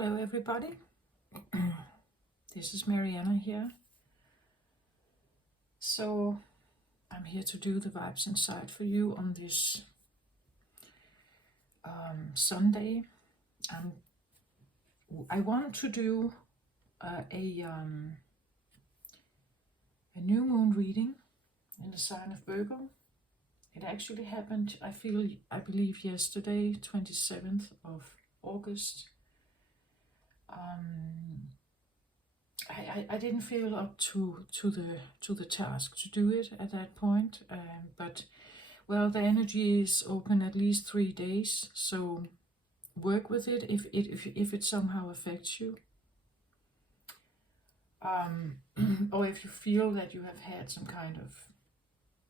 Hello everybody, this is Mariana here. So I'm here to do the vibes inside for you on this Sunday. I want to do a new moon reading in the sign of Virgo. It actually happened, I believe yesterday, 27th of August. I didn't feel up to the task to do it at that point, but well, the energy is open at least 3 days, so work with it if it somehow affects you, or if you feel that you have had some kind of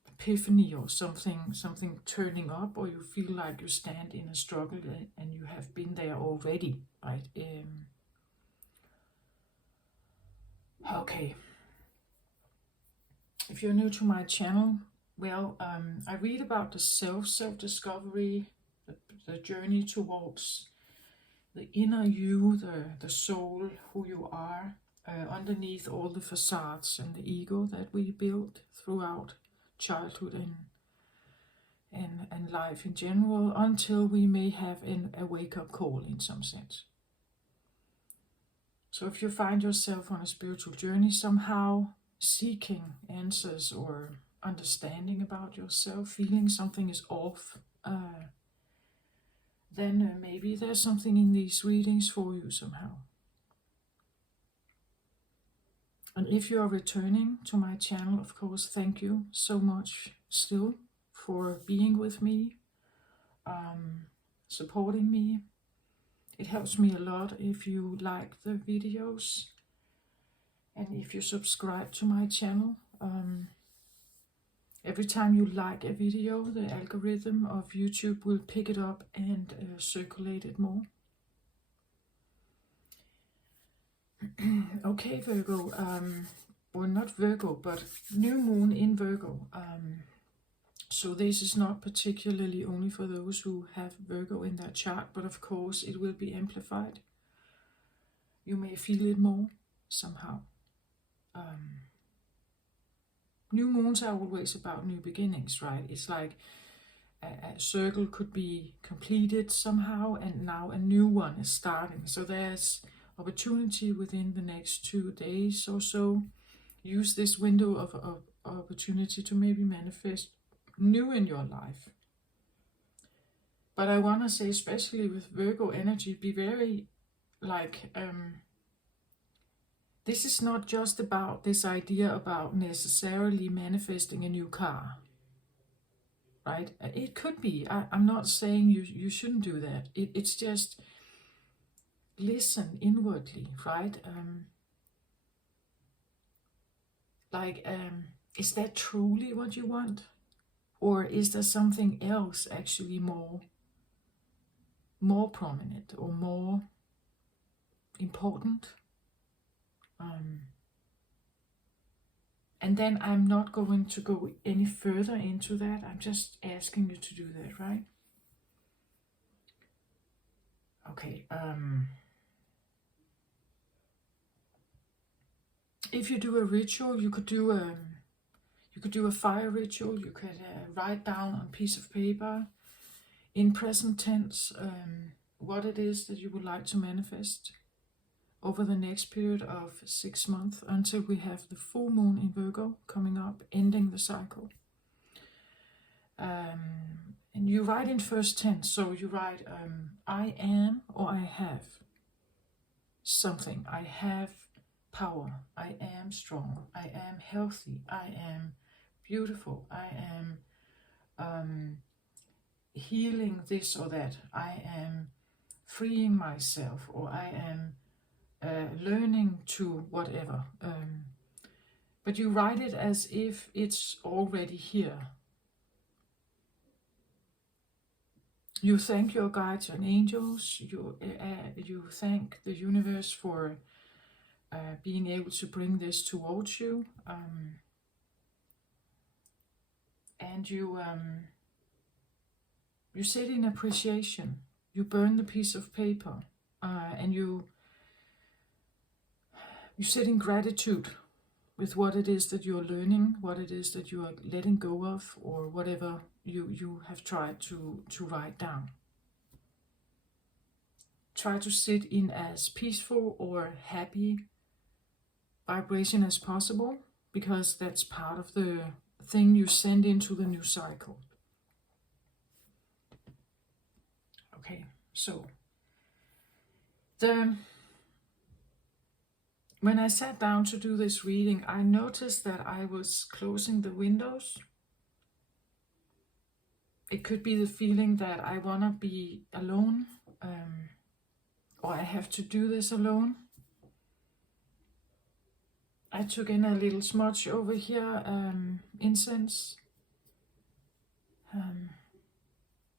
epiphany or something turning up, or you feel like you stand in a struggle and you have been there already, right? Okay, if you're new to my channel, well, I read about the self-discovery, the journey towards the inner you, the soul, who you are, underneath all the facades and the ego that we build throughout childhood and life in general, until we may have a wake-up call in some sense. So if you find yourself on a spiritual journey somehow, seeking answers or understanding about yourself, feeling something is off, then maybe there's something in these readings for you somehow. And if you are returning to my channel, of course, thank you so much still for being with me, supporting me. It helps me a lot if you like the videos and if you subscribe to my channel. Every time you like a video, the algorithm of YouTube will pick it up and circulate it more. Okay, Virgo, or not Virgo, but new moon in Virgo. So this is not particularly only for those who have Virgo in their chart, but of course it will be amplified. You may feel it more somehow. New moons are always about new beginnings, right? It's like a circle could be completed somehow, and now a new one is starting. So there's opportunity within the next 2 days or so. Use this window of opportunity to maybe manifest new in your life. But I want to say, especially with Virgo energy, be very like, this is not just about this idea about necessarily manifesting a new car, right? It could be. I'm not saying you shouldn't do that. It's just listen inwardly, right? Is that truly what you want? Or is there something else actually more prominent or more important? And then I'm not going to go any further into that. I'm just asking you to do that, right? Okay. If you do a ritual, you could do a fire ritual. You could write down on a piece of paper in present tense what it is that you would like to manifest over the next period of 6 months, until we have the full moon in Virgo coming up, ending the cycle. And you write in first tense, so you write I am, or I have something. I have power. I am strong. I am healthy. I am beautiful. I am healing this or that. I am freeing myself, or I am learning to whatever. But you write it as if it's already here. You thank your guides and angels. You thank the universe for being able to bring this towards you. And you sit in appreciation. You burn the piece of paper, and you You sit in gratitude with what it is that you're learning, what it is that you are letting go of, or whatever you have tried to write down. Try to sit in as peaceful or happy vibration as possible, because that's part of the thing you send into the new cycle. Okay, so when I sat down to do this reading, I noticed that I was closing the windows. It could be the feeling that I want to be alone, or I have to do this alone. I took in a little smudge over here, incense.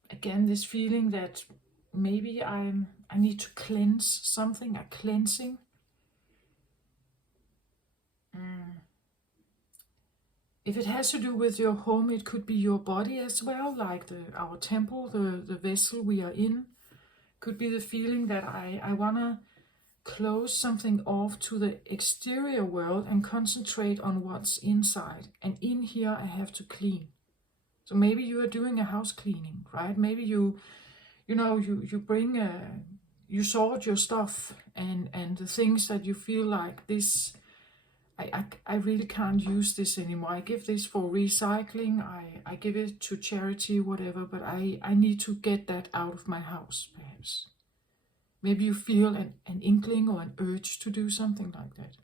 Again, this feeling that maybe I need to cleanse something, a cleansing. If it has to do with your home, it could be your body as well, like our temple, the vessel we are in. Could be the feeling that I want to close something off to the exterior world and concentrate on what's inside. And in here I have to clean. So maybe you are doing a house cleaning, right? Maybe you bring, you sort your stuff and the things that you feel like this, I really can't use this anymore. I give this for recycling, I give it to charity, whatever, but I need to get that out of my house, perhaps. Maybe you feel an inkling or an urge to do something like that.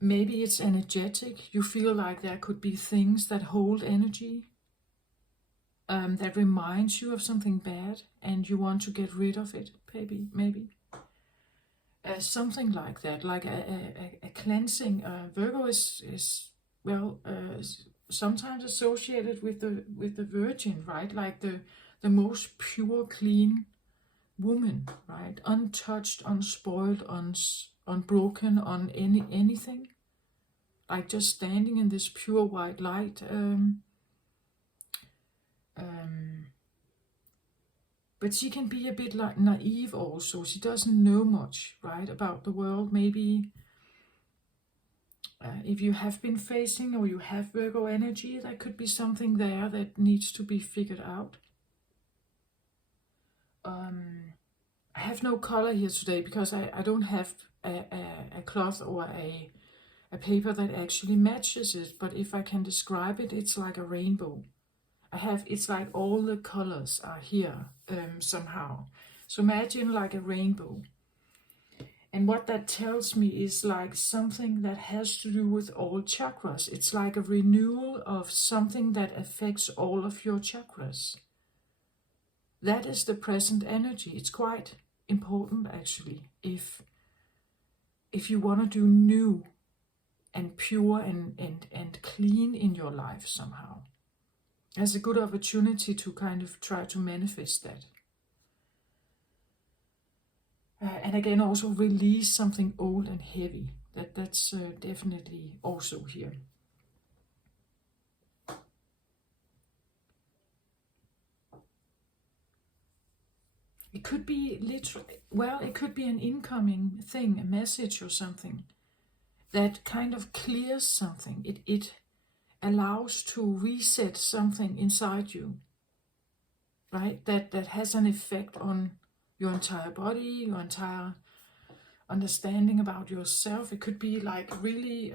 Maybe it's energetic. You feel like there could be things that hold energy, that reminds you of something bad, and you want to get rid of it, maybe. Something like that, like a cleansing. Virgo is sometimes associated with the Virgin, right? Like the most pure, clean woman, right? Untouched, unspoiled, unbroken on anything. Like just standing in this pure white light. But she can be a bit like naive also. She doesn't know much, right, about the world. Maybe if you have been facing or you have Virgo energy, there could be something there that needs to be figured out. I have no color here today because I don't have a cloth or a paper that actually matches it. But if I can describe it, it's like a rainbow. It's like all the colors are here somehow. So imagine like a rainbow. And what that tells me is like something that has to do with all chakras. It's like a renewal of something that affects all of your chakras. That is the present energy. It's quite important actually. If you want to do new and pure and clean in your life somehow. There's a good opportunity to kind of try to manifest that. And again, also release something old and heavy. That's definitely also here. It could be it could be an incoming thing, a message or something that kind of clears something. It allows to reset something inside you, right? That has an effect on your entire body, your entire understanding about yourself. It could be like really,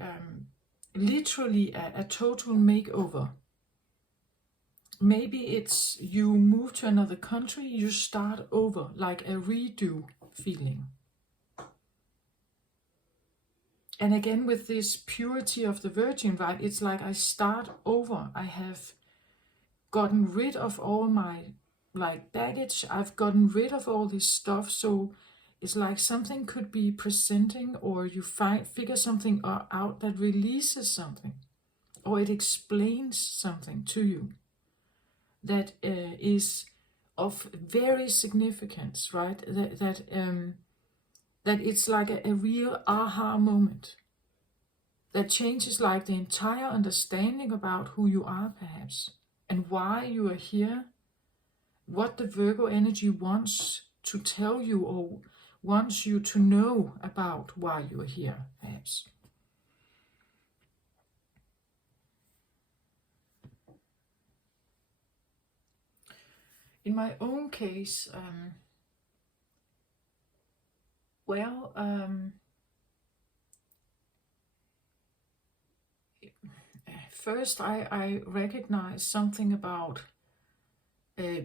literally a total makeover. Maybe it's you move to another country, you start over, like a redo feeling. And again, with this purity of the Virgin, right, it's like I start over. I have gotten rid of all my baggage. I've gotten rid of all this stuff. So it's like something could be presenting, or you figure something out that releases something, or it explains something to you that is of very significance, right? That it's like a real aha moment that changes like the entire understanding about who you are, perhaps, and why you are here, what the Virgo energy wants to tell you, or wants you to know about why you're here, perhaps. In my own case, first I recognize something about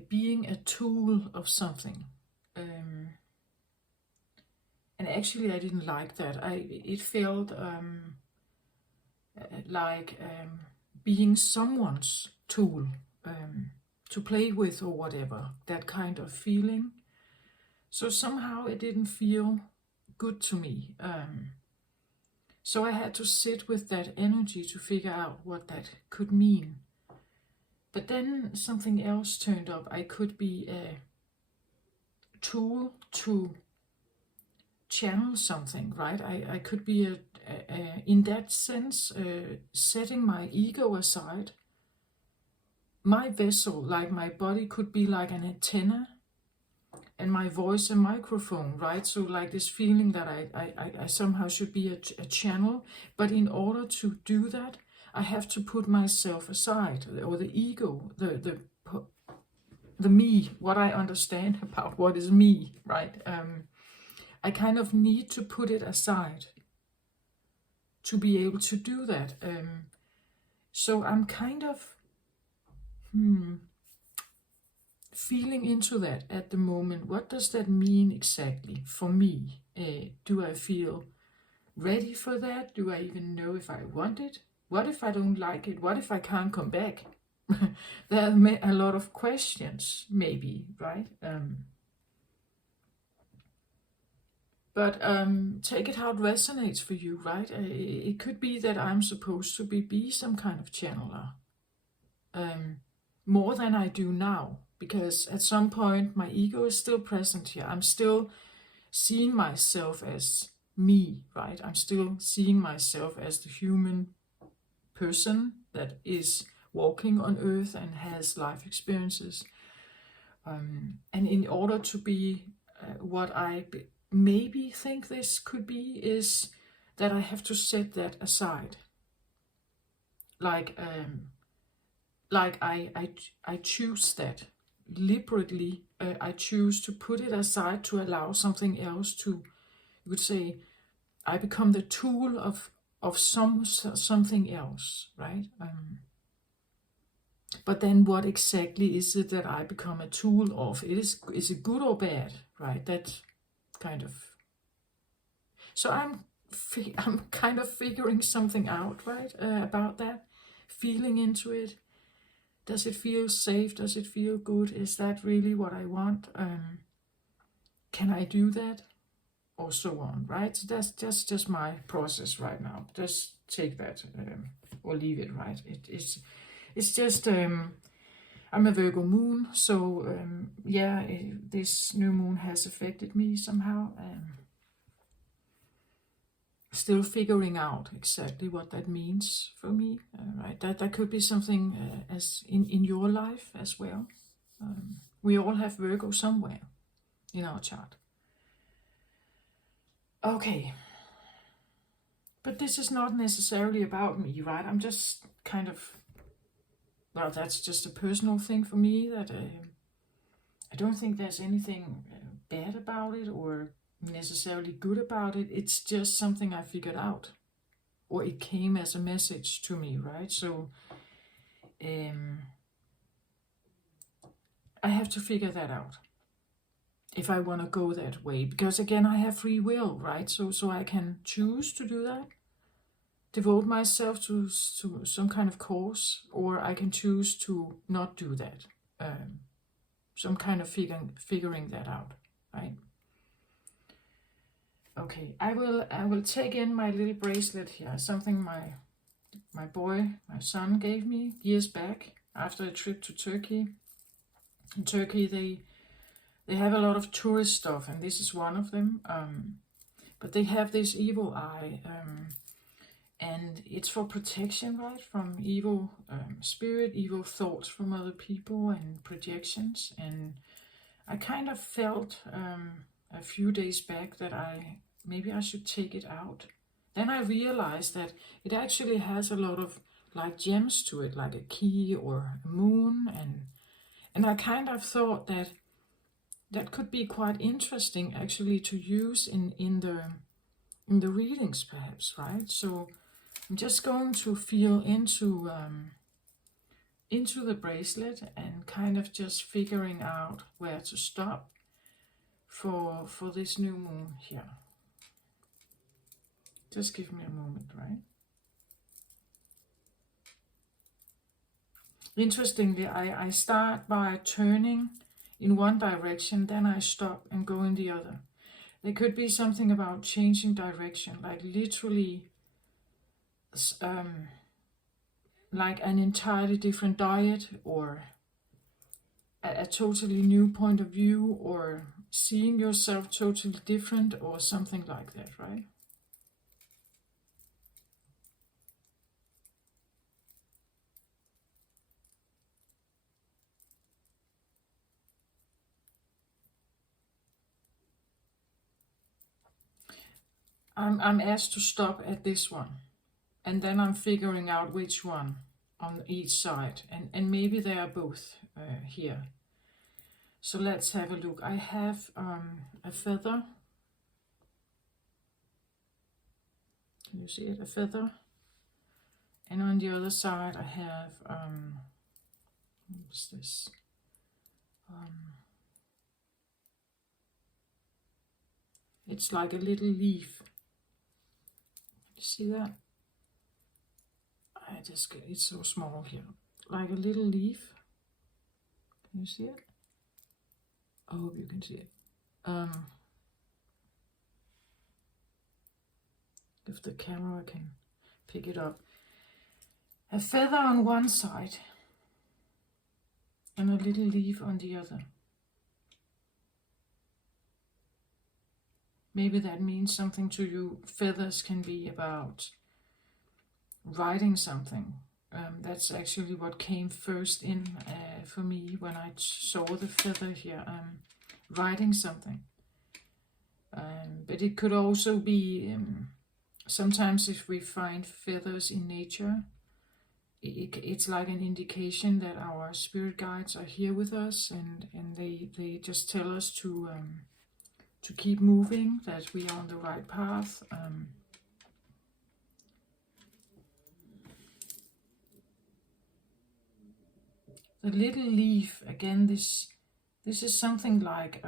being a tool of something. And actually I didn't like that. It felt like being someone's tool to play with or whatever, that kind of feeling. So somehow it didn't feel good to me. So I had to sit with that energy to figure out what that could mean. But then something else turned up. I could be a tool to channel something, right? I could be in that sense, setting my ego aside. My vessel, like my body, could be like an antenna, and my voice a microphone, right? So like this feeling that I somehow should be a channel, but in order to do that, I have to put myself aside, or the ego, the me, what I understand about what is me, right? I kind of need to put it aside to be able to do that. So I'm kind of feeling into that at the moment. What does that mean exactly for me? Do I feel ready for that? Do I even know if I want it? What if I don't like it? What if I can't come back? There are a lot of questions, maybe, right? But take it how it resonates for you, right? It could be that I'm supposed to be some kind of channeler. More than I do now. Because at some point my ego is still present here. I'm still seeing myself as me, right? I'm still seeing myself as the human person that is walking on earth and has life experiences. And in order to be what I maybe think this could be, is that I have to set that aside. Like I choose that deliberately. I choose to put it aside to allow something else to, you could say, I become the tool of something else, right? But then what exactly is it that I become a tool of? Is it good or bad, right? That kind of. So I'm kind of figuring something out, right? About that, feeling into it. Does it feel safe? Does it feel good? Is that really what I want? Can I do that? Or so on, right? So that's just my process right now. Just take that or leave it, right? It's just I'm a Virgo moon, so this new moon has affected me somehow. Still figuring out exactly what that means for me, right? That could be something as in your life as well. We all have Virgo somewhere in our chart. Okay. But this is not necessarily about me, right? I'm just kind of, well, that's just a personal thing for me, that I don't think there's anything bad about it or necessarily good about it. It's just something I figured out, or it came as a message to me, right? So I have to figure that out if I want to go that way, because again, I have free will, right? So I can choose to do that, devote myself to some kind of cause, or I can choose to not do that. Some kind of figuring that out, right? Okay, I will take in my little bracelet here, something my my son gave me years back after a trip to Turkey. In Turkey, they have a lot of tourist stuff, and this is one of them. But they have this evil eye, and it's for protection, right, from evil spirit, evil thoughts from other people, and projections. And I kind of felt a few days back that maybe I should take it out. Then I realized that it actually has a lot of like gems to it, like a key or a moon, and I kind of thought that that could be quite interesting actually to use in the readings, perhaps, right? So I'm just going to feel into the bracelet and kind of just figuring out where to stop for this new moon here. Just give me a moment, right? Interestingly, I start by turning in one direction, then I stop and go in the other. There could be something about changing direction, like literally like an entirely different diet, or a totally new point of view, or seeing yourself totally different, or something like that, right? I'm asked to stop at this one, and then I'm figuring out which one on each side, and maybe they are both here. So let's have a look. I have a feather. Can you see it? A feather. And on the other side I have, what's this? It's like a little leaf. You see that? It's so small here. Like a little leaf. Can you see it? I hope you can see it. If the camera can pick it up. A feather on one side and a little leaf on the other. Maybe that means something to you. Feathers can be about writing something. That's actually what came first in for me when I saw the feather here. Writing something. But it could also be, sometimes if we find feathers in nature, it's like an indication that our spirit guides are here with us, and they just tell us to keep moving, that we are on the right path. The little leaf, again, this is something like,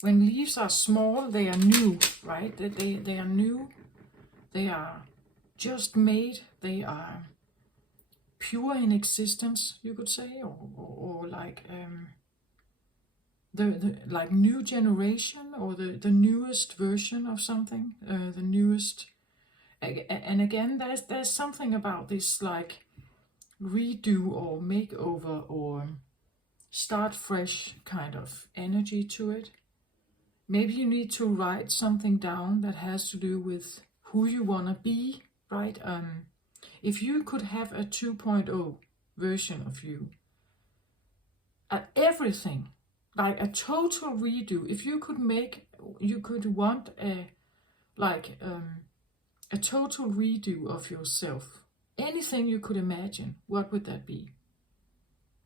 when leaves are small, they are new, right? They are new, they are just made, they are pure in existence, you could say, or like the like new generation, or the newest version of something, the newest. And again, there's something about this like redo or makeover or start fresh kind of energy to it. Maybe you need to write something down that has to do with who you want to be, right? If you could have a 2.0 version of you, everything, like a total redo, if you could want a total redo of yourself, anything you could imagine, what would that be?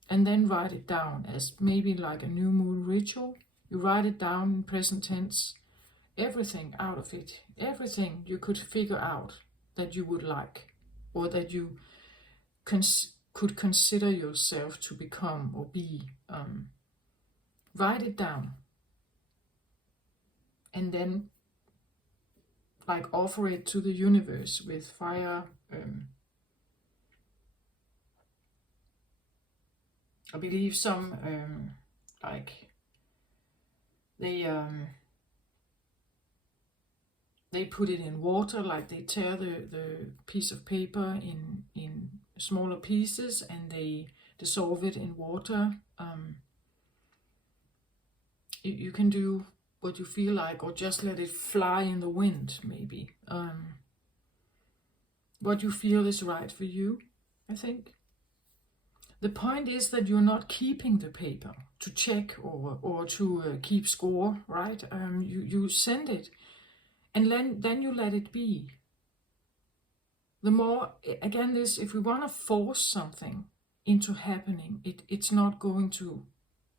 And then write it down as maybe like a new moon ritual. You write it down in present tense, everything out of it, everything you could figure out that you would like, or that you could consider yourself to become or be. Write it down, and then like offer it to the universe with fire. I believe some like they put it in water, like they tear the piece of paper in smaller pieces and they dissolve it in water. You can do what you feel like, or just let it fly in the wind, maybe. What you feel is right for you, I think. The point is that you're not keeping the paper to check or to keep score, right? You send it, and then you let it be. The more, again, this, if we want to force something into happening, it's not going to,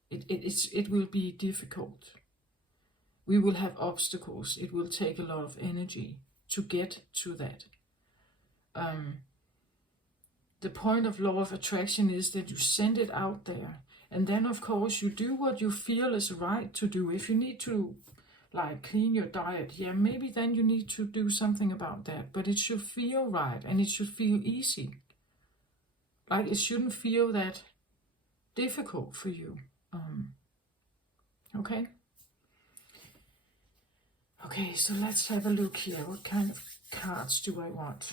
it will be difficult. We will have obstacles. It will take a lot of energy to get to that. The point of law of attraction is that you send it out there, and then of course you do what you feel is right to do. If you need to like clean your diet, yeah, maybe then you need to do something about that, but it should feel right and it should feel easy. Like it shouldn't feel that difficult for you. Okay, so let's have a look here. What kind of cards do I want?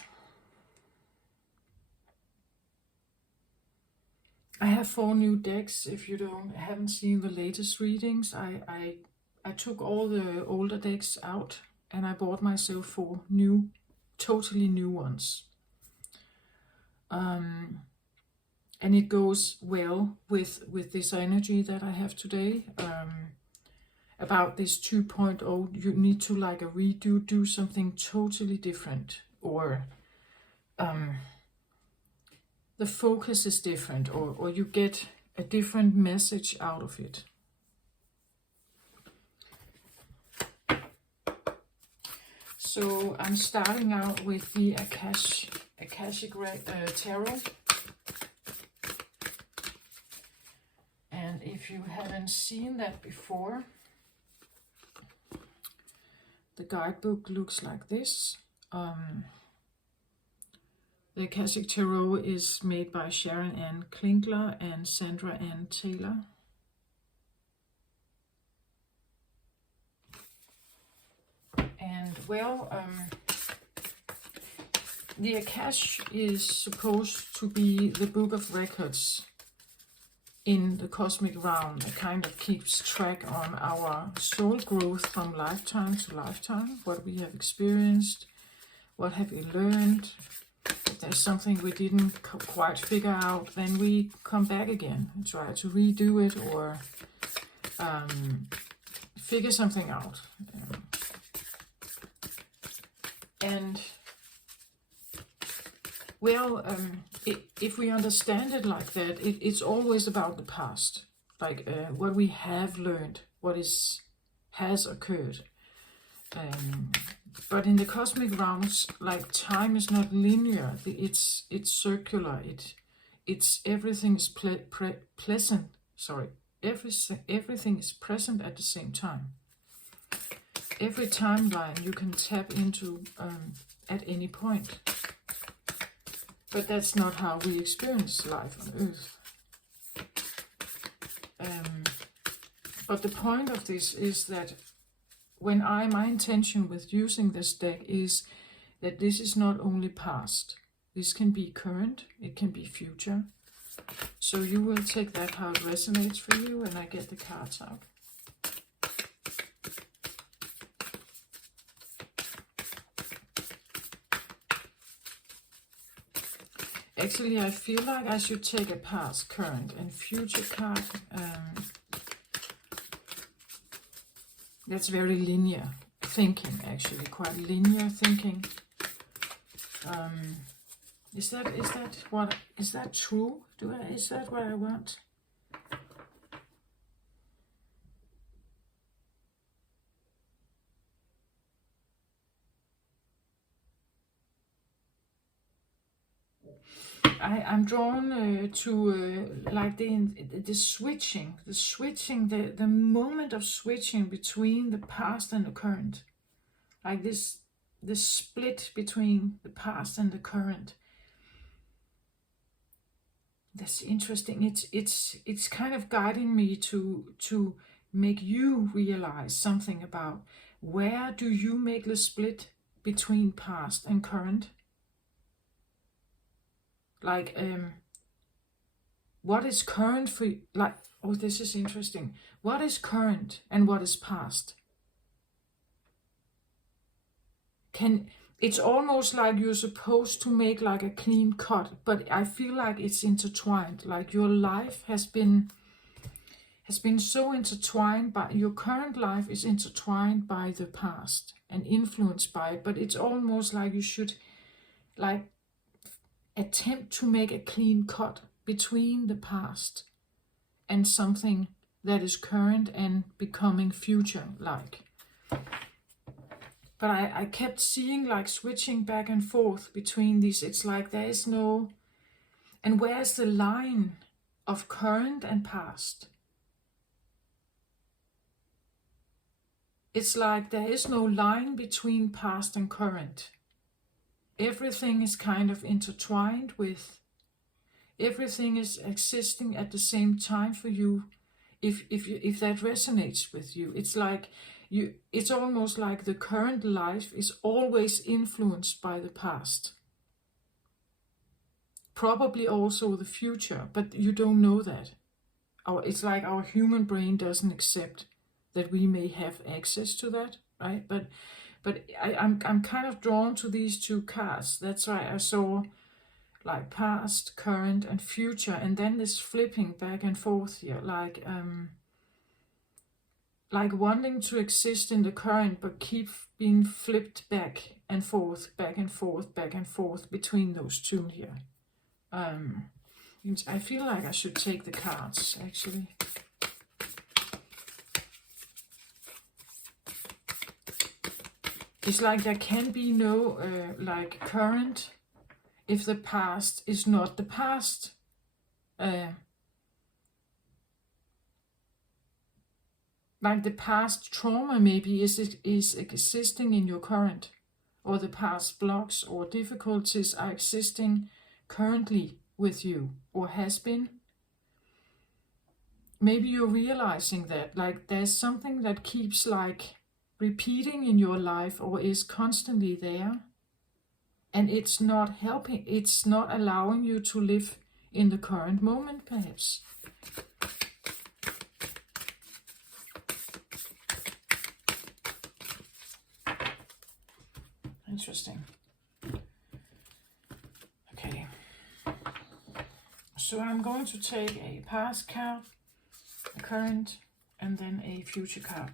I have 4 new decks. If you haven't seen the latest readings, I took all the older decks out and I bought myself 4 new, totally new ones. And it goes well with this energy that I have today. About this 2.0, you need to like a redo, do something totally different, or the focus is different, or you get a different message out of it. So I'm starting out with the Akashic Tarot. And if you haven't seen that before, the guidebook looks like this. The Akashic Tarot is made by Sharon Ann Klinkler and Sandra Ann Taylor. And well, the Akash is supposed to be the book of records in the cosmic realm that kind of keeps track on our soul growth from lifetime to lifetime, what we have experienced, what have we learned. If there's something we didn't quite figure out, then we come back again and try to redo it or figure something out. And well, if we understand it like that, it's always about the past, like what we have learned, what has occurred. But in the cosmic realms, like time is not linear; it's circular. It's everything is pleasant. Sorry, everything is present at the same time. Every timeline you can tap into at any point. But that's not how we experience life on Earth. But the point of this is that my intention with using this deck is that this is not only past. This can be current, it can be future. So you will take that how it resonates for you, and I get the cards out. Actually, I feel like I should take a past, current, and future card. That's very linear thinking, actually, quite linear thinking. Is that true? Is that what I want? I'm drawn to like the switching, the moment of switching between the past and the current, like the split between the past and the current. That's interesting. It's kind of guiding me to make you realize something about where do you make the split between past and current. Like, what is current for you? Like, oh, this is interesting. What is current and what is past? it's almost like you're supposed to make like a clean cut, but I feel like it's intertwined. Like your life has been so intertwined, but your current life is intertwined by the past and influenced by it. But it's almost like you should like attempt to make a clean cut between the past and something that is current and becoming future like. But I kept seeing like switching back and forth between these. It's like there is no, and where's the line of current and past? It's like there is no line between past and current. Everything is kind of intertwined with, everything is existing at the same time for you. If that resonates with you, it's like it's almost like the current life is always influenced by the past. Probably also the future, but you don't know that. It's like our human brain doesn't accept that we may have access to that, right? But I'm kind of drawn to these two cards. That's why I saw like past, current, and future, and then this flipping back and forth here, like wanting to exist in the current, but keep being flipped back and forth, back and forth, back and forth between those two here. I feel like I should take the cards, actually. It's like there can be no like current if the past is not the past. Like the past trauma maybe is existing in your current, or the past blocks or difficulties are existing currently with you, or has been. Maybe you're realizing that like there's something that keeps like repeating in your life or is constantly there, and it's not helping, it's not allowing you to live in the current moment, perhaps. Interesting. Okay. So I'm going to take a past card, a current, and then a future card.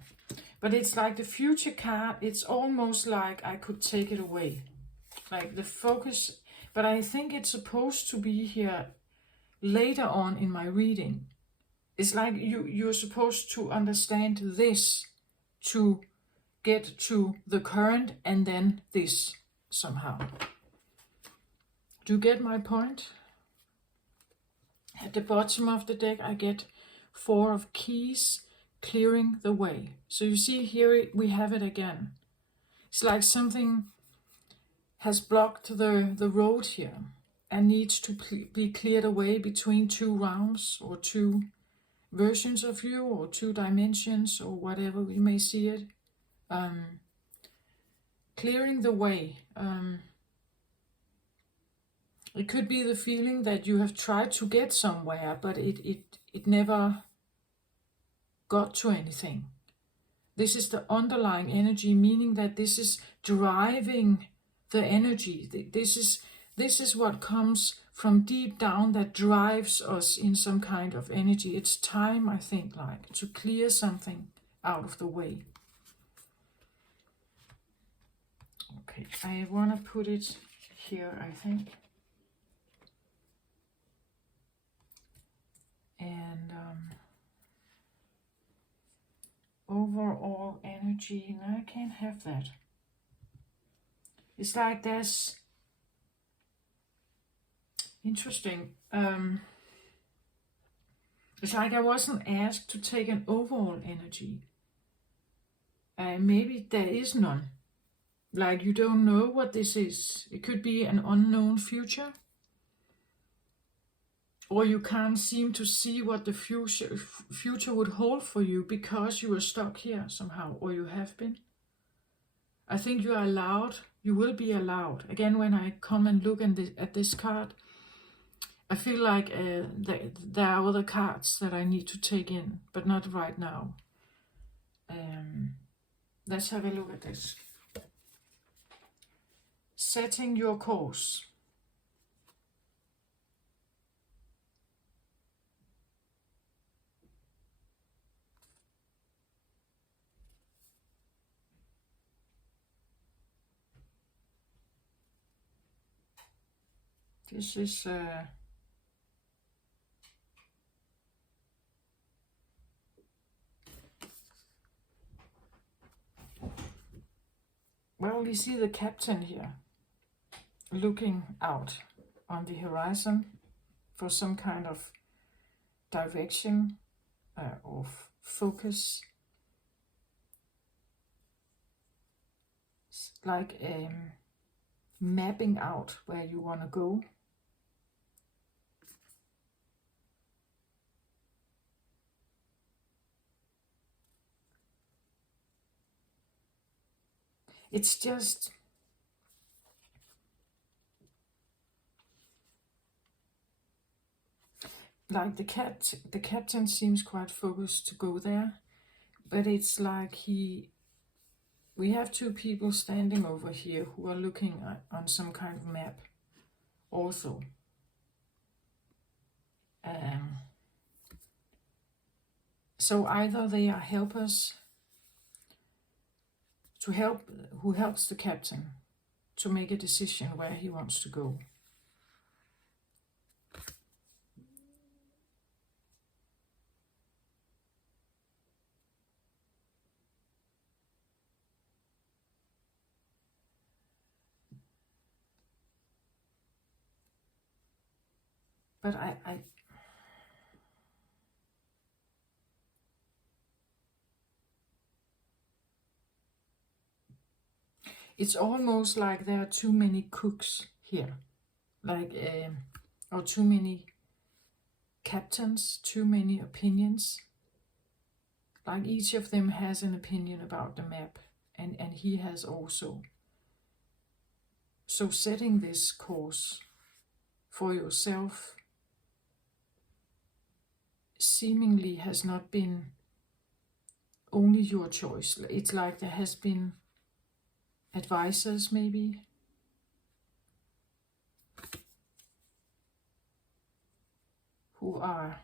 But it's like the future card, it's almost like I could take it away. Like the focus, but I think it's supposed to be here later on in my reading. It's like you're supposed to understand this to get to the current and then this somehow. Do you get my point? At the bottom of the deck I get 4 of keys, clearing the way. So you see here we have it again. It's like something has blocked the road here and needs to be cleared away between 2 realms or 2 versions of you or 2 dimensions or whatever we may see it. Clearing the way. It could be the feeling that you have tried to get somewhere, but it never got to anything. This is the underlying energy, meaning that this is driving the energy. This is what comes from deep down that drives us in some kind of energy. It's time, I think, like to clear something out of the way. Okay, I want to put it here, I think. And overall energy, no, I can't have that. It's like there's interesting. It's like I wasn't asked to take an overall energy. Maybe there is none. Like you don't know what this is. It could be an unknown future. Or you can't seem to see what the future would hold for you because you are stuck here somehow, or you have been. I think you are allowed, you will be allowed. Again, when I come and look at this card, I feel like there are other cards that I need to take in, but not right now. Let's have a look at this. Setting your course. This is well, we see the captain here looking out on the horizon for some kind of direction or focus. It's like mapping out where you want to go. It's just like the captain seems quite focused to go there, but it's like we have two people standing over here who are looking on some kind of map also. So either they are helpers who helps the captain to make a decision where he wants to go. But it's almost like there are too many cooks here, like or too many captains, too many opinions. Like each of them has an opinion about the map, and he has also. So setting this course for yourself seemingly has not been only your choice. It's like there has been advisors maybe who are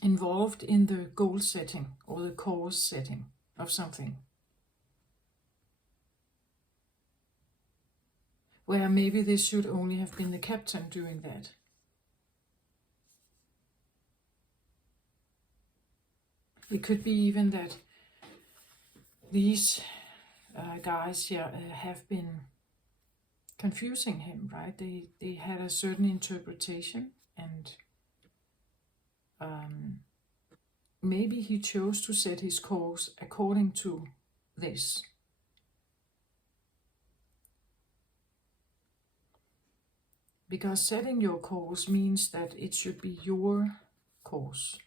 involved in the goal setting or the course setting of something, where maybe this should only have been the captain doing that. It could be even that these guys here have been confusing him, right? They had a certain interpretation, and maybe he chose to set his course according to this. Because setting your course means that it should be your course.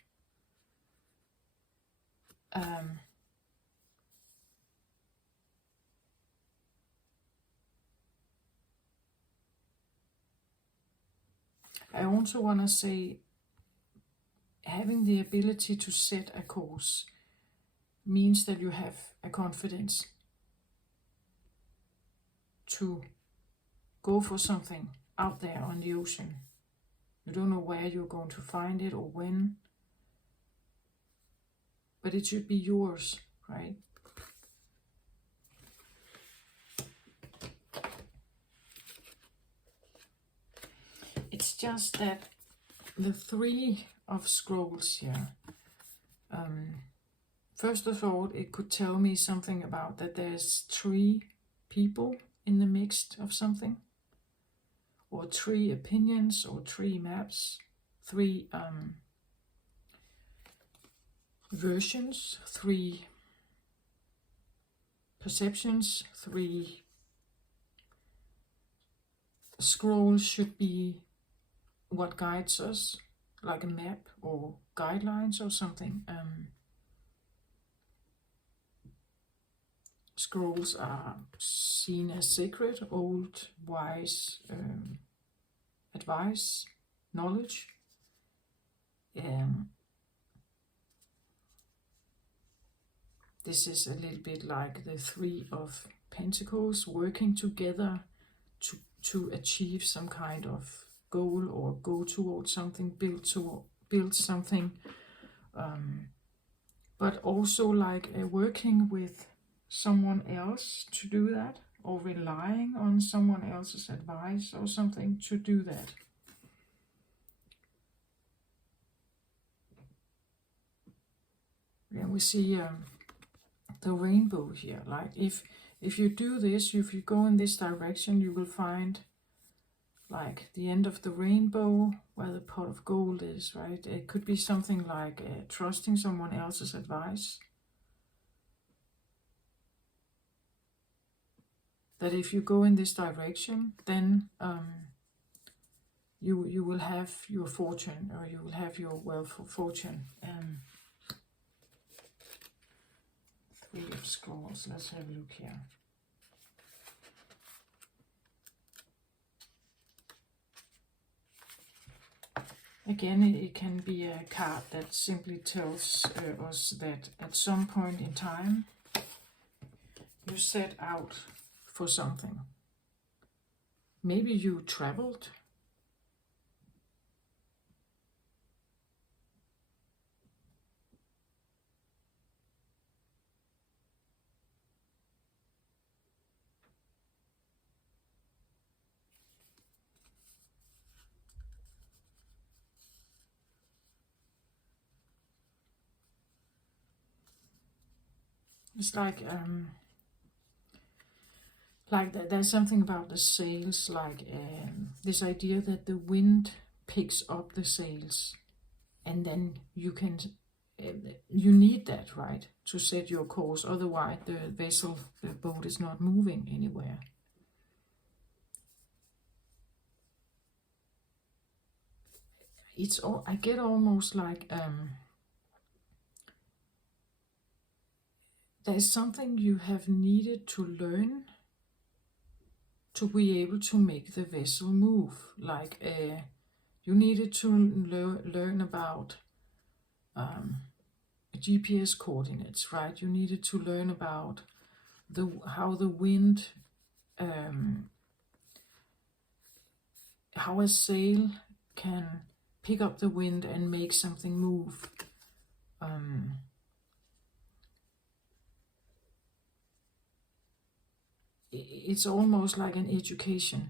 I also want to say, having the ability to set a course means that you have a confidence to go for something out there on the ocean. You don't know where you're going to find it or when, but it should be yours, right? It's just that the Three of Scrolls here, first of all, it could tell me something about that there's 3 people in the midst of something, or 3 opinions, or 3 maps, 3 versions, 3 perceptions, 3 scrolls should be what guides us, like a map or guidelines or something. Scrolls are seen as sacred, old, wise advice, knowledge. This is a little bit like the Three of Pentacles, working together to achieve some kind of goal or go towards something, build something, but also like working with someone else to do that, or relying on someone else's advice or something to do that. And we see the rainbow here. Like if you do this, if you go in this direction, you will find like the end of the rainbow where the pot of gold is, right? It could be something like trusting someone else's advice. That if you go in this direction, then you will have your fortune, or you will have your wealth or fortune. Three of Scrolls. Let's have a look here. Again, it can be a card that simply tells us that at some point in time you set out for something. Maybe you traveled. It's like there's something about the sails, like this idea that the wind picks up the sails, and then you can, you need that, right, to set your course. Otherwise, the vessel, the boat, is not moving anywhere. It's all, I get almost like there's something you have needed to learn to be able to make the vessel move. Like you needed to learn about GPS coordinates, right? You needed to learn about how the wind, how a sail can pick up the wind and make something move. It's almost like an education.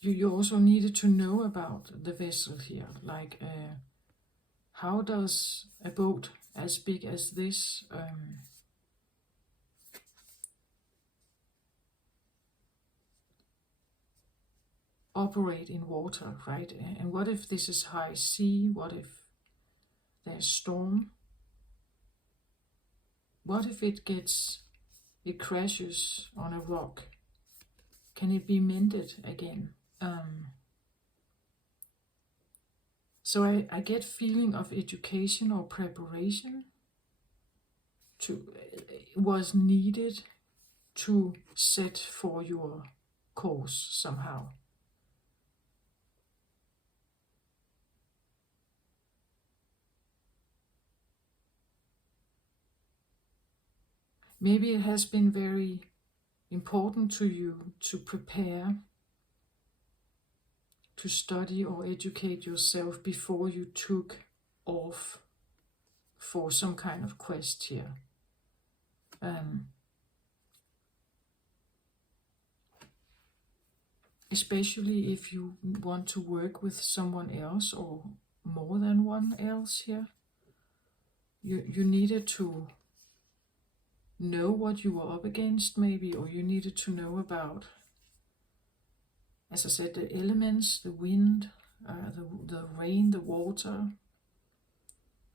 You also needed to know about the vessel here, like how does a boat as big as this operate in water, right? And what if this is high sea? What if there's storm? What if it crashes on a rock? Can it be mended again? So I get feeling of education or preparation was needed to set for your course somehow. Maybe it has been very important to you to prepare, to study or educate yourself before you took off for some kind of quest here. Especially if you want to work with someone else or more than one else here. You needed to know what you were up against, maybe, or you needed to know about, as I said, the elements, the wind, the rain, the water,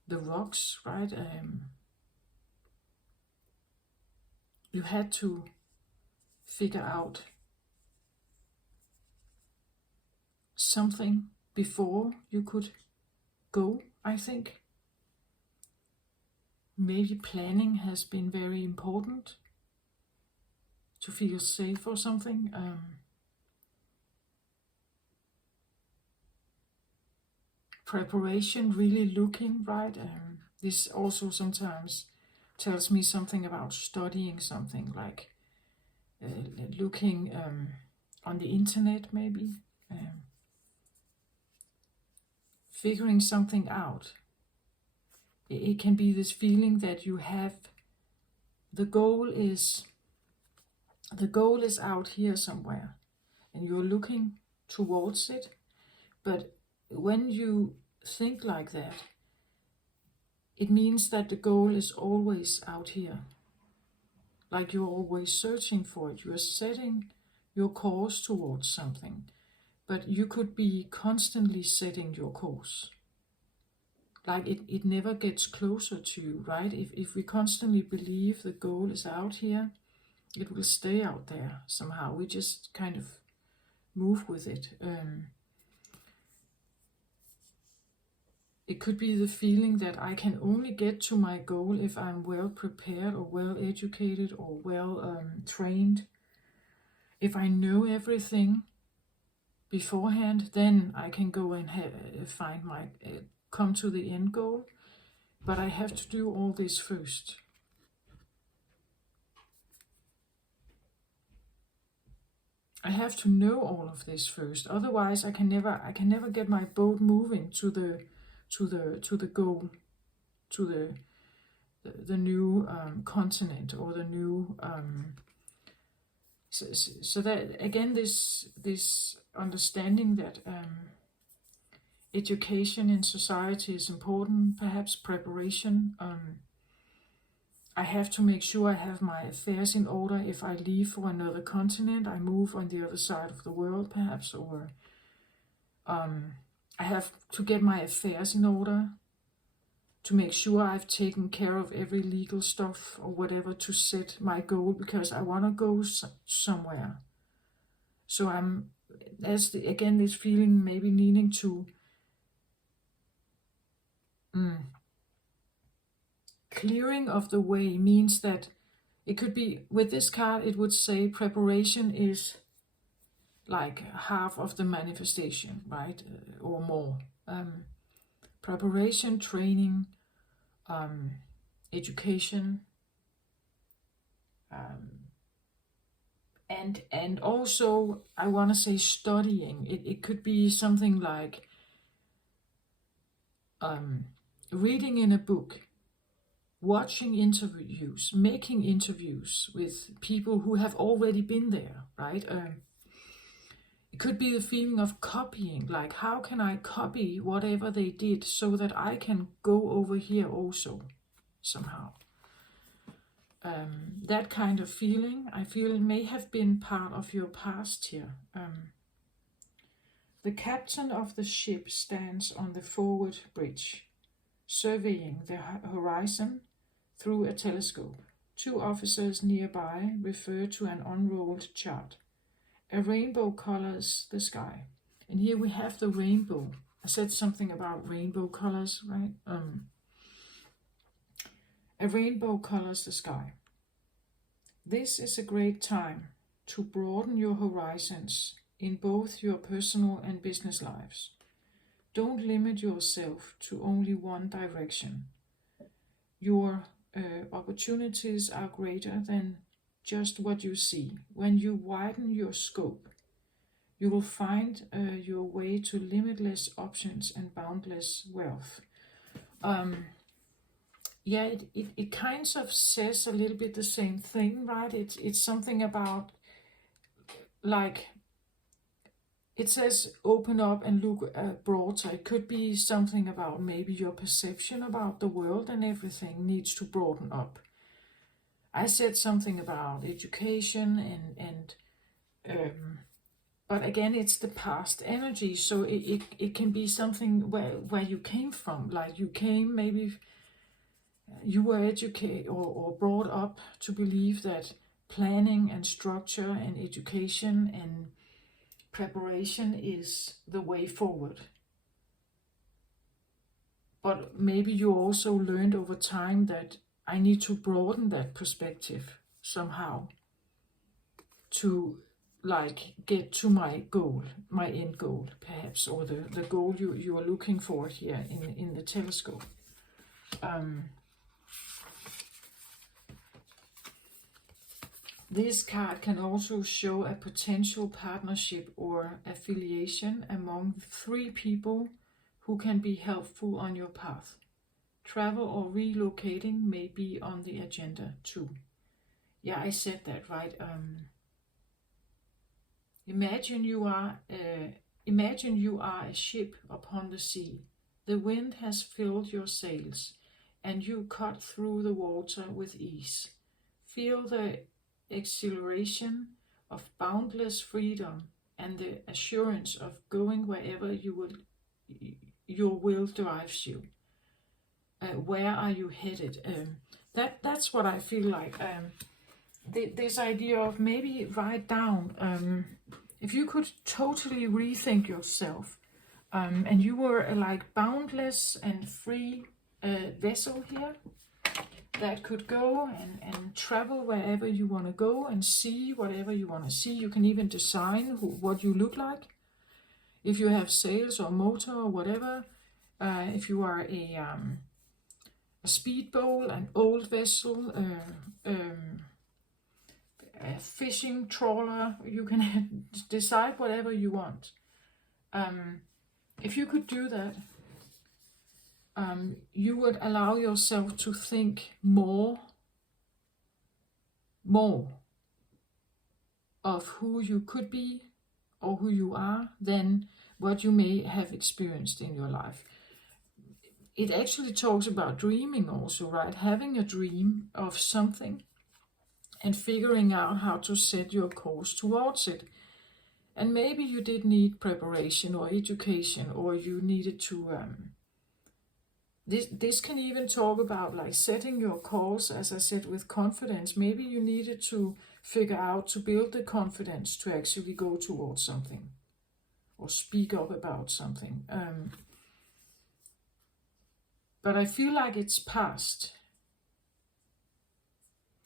the rocks, right? You had to figure out something before you could go, I think. Maybe planning has been very important to feel safe or something. preparation, really looking, right? This also sometimes tells me something about studying something, like looking on the internet maybe, figuring something out. It can be this feeling that you have, the goal is out here somewhere, and you're looking towards it. But when you think like that, it means that the goal is always out here. Like you're always searching for it. You're setting your course towards something. But you could be constantly setting your course. Like it never gets closer to you, right? If we constantly believe the goal is out here, it will stay out there somehow. We just kind of move with it. It could be the feeling that I can only get to my goal if I'm well prepared or well educated or well trained. If I know everything beforehand, then I can go and find my come to the end goal. But I have to do all this first. I have to know all of this first. Otherwise, I can never get my boat moving to the goal, to the new continent, or the new. So that again, this understanding that education in society is important, perhaps preparation. I have to make sure I have my affairs in order. If I leave for another continent, I move on the other side of the world, perhaps, or I have to get my affairs in order to make sure I've taken care of every legal stuff or whatever to set my goal, because I want to go somewhere. So again, this feeling maybe needing to clearing of the way means that it could be, with this card, it would say preparation is like half of the manifestation, right? Or more. Preparation, training, education, and also I want to say studying. It could be something like reading in a book, watching interviews, making interviews with people who have already been there, right? It could be the feeling of copying, like how can I copy whatever they did so that I can go over here also, somehow. That kind of feeling, I feel, may have been part of your past here. The captain of the ship stands on the forward bridge, surveying the horizon through a telescope. Two officers nearby refer to an unrolled chart. A rainbow colors the sky. And here we have the rainbow. I said something about rainbow colors, right? A rainbow colors the sky. This is a great time to broaden your horizons in both your personal and business lives. Don't limit yourself to only one direction. Your opportunities are greater than just what you see. When you widen your scope, you will find your way to limitless options and boundless wealth. Yeah, it kind of says a little bit the same thing, right? It's something about, like, it says open up and look broader. It could be something about maybe your perception about the world and everything needs to broaden up. I said something about education but again, it's the past energy, so it can be something where you came from, like you came, maybe you were educated or brought up to believe that planning and structure and education and preparation is the way forward. But maybe you also learned over time that I need to broaden that perspective somehow to like get to my goal, my end goal, perhaps, or the goal you are looking for here in the telescope. This card can also show a potential partnership or affiliation among 3 people who can be helpful on your path. Travel or relocating may be on the agenda too. Yeah, I said that, right? Imagine you are a ship upon the sea. The wind has filled your sails, and you cut through the water with ease. Feel the exhilaration of boundless freedom and the assurance of going wherever your will drives you. Where are you headed? That's what I feel like. This idea of maybe write down, if you could totally rethink yourself, and you were a like boundless and free vessel here that could go and travel wherever you want to go and see whatever you want to see. You can even design what you look like. If you have sails or motor or whatever, if you are a speedboat, an old vessel, a fishing trawler, you can decide whatever you want. If you could do that, you would allow yourself to think more of who you could be or who you are than what you may have experienced in your life. It actually talks about dreaming also, right? Having a dream of something and figuring out how to set your course towards it. And maybe you did need preparation or education, or you needed to... This can even talk about like setting your course, as I said, with confidence. Maybe you needed to figure out to build the confidence to actually go towards something or speak up about something. But I feel like it's past.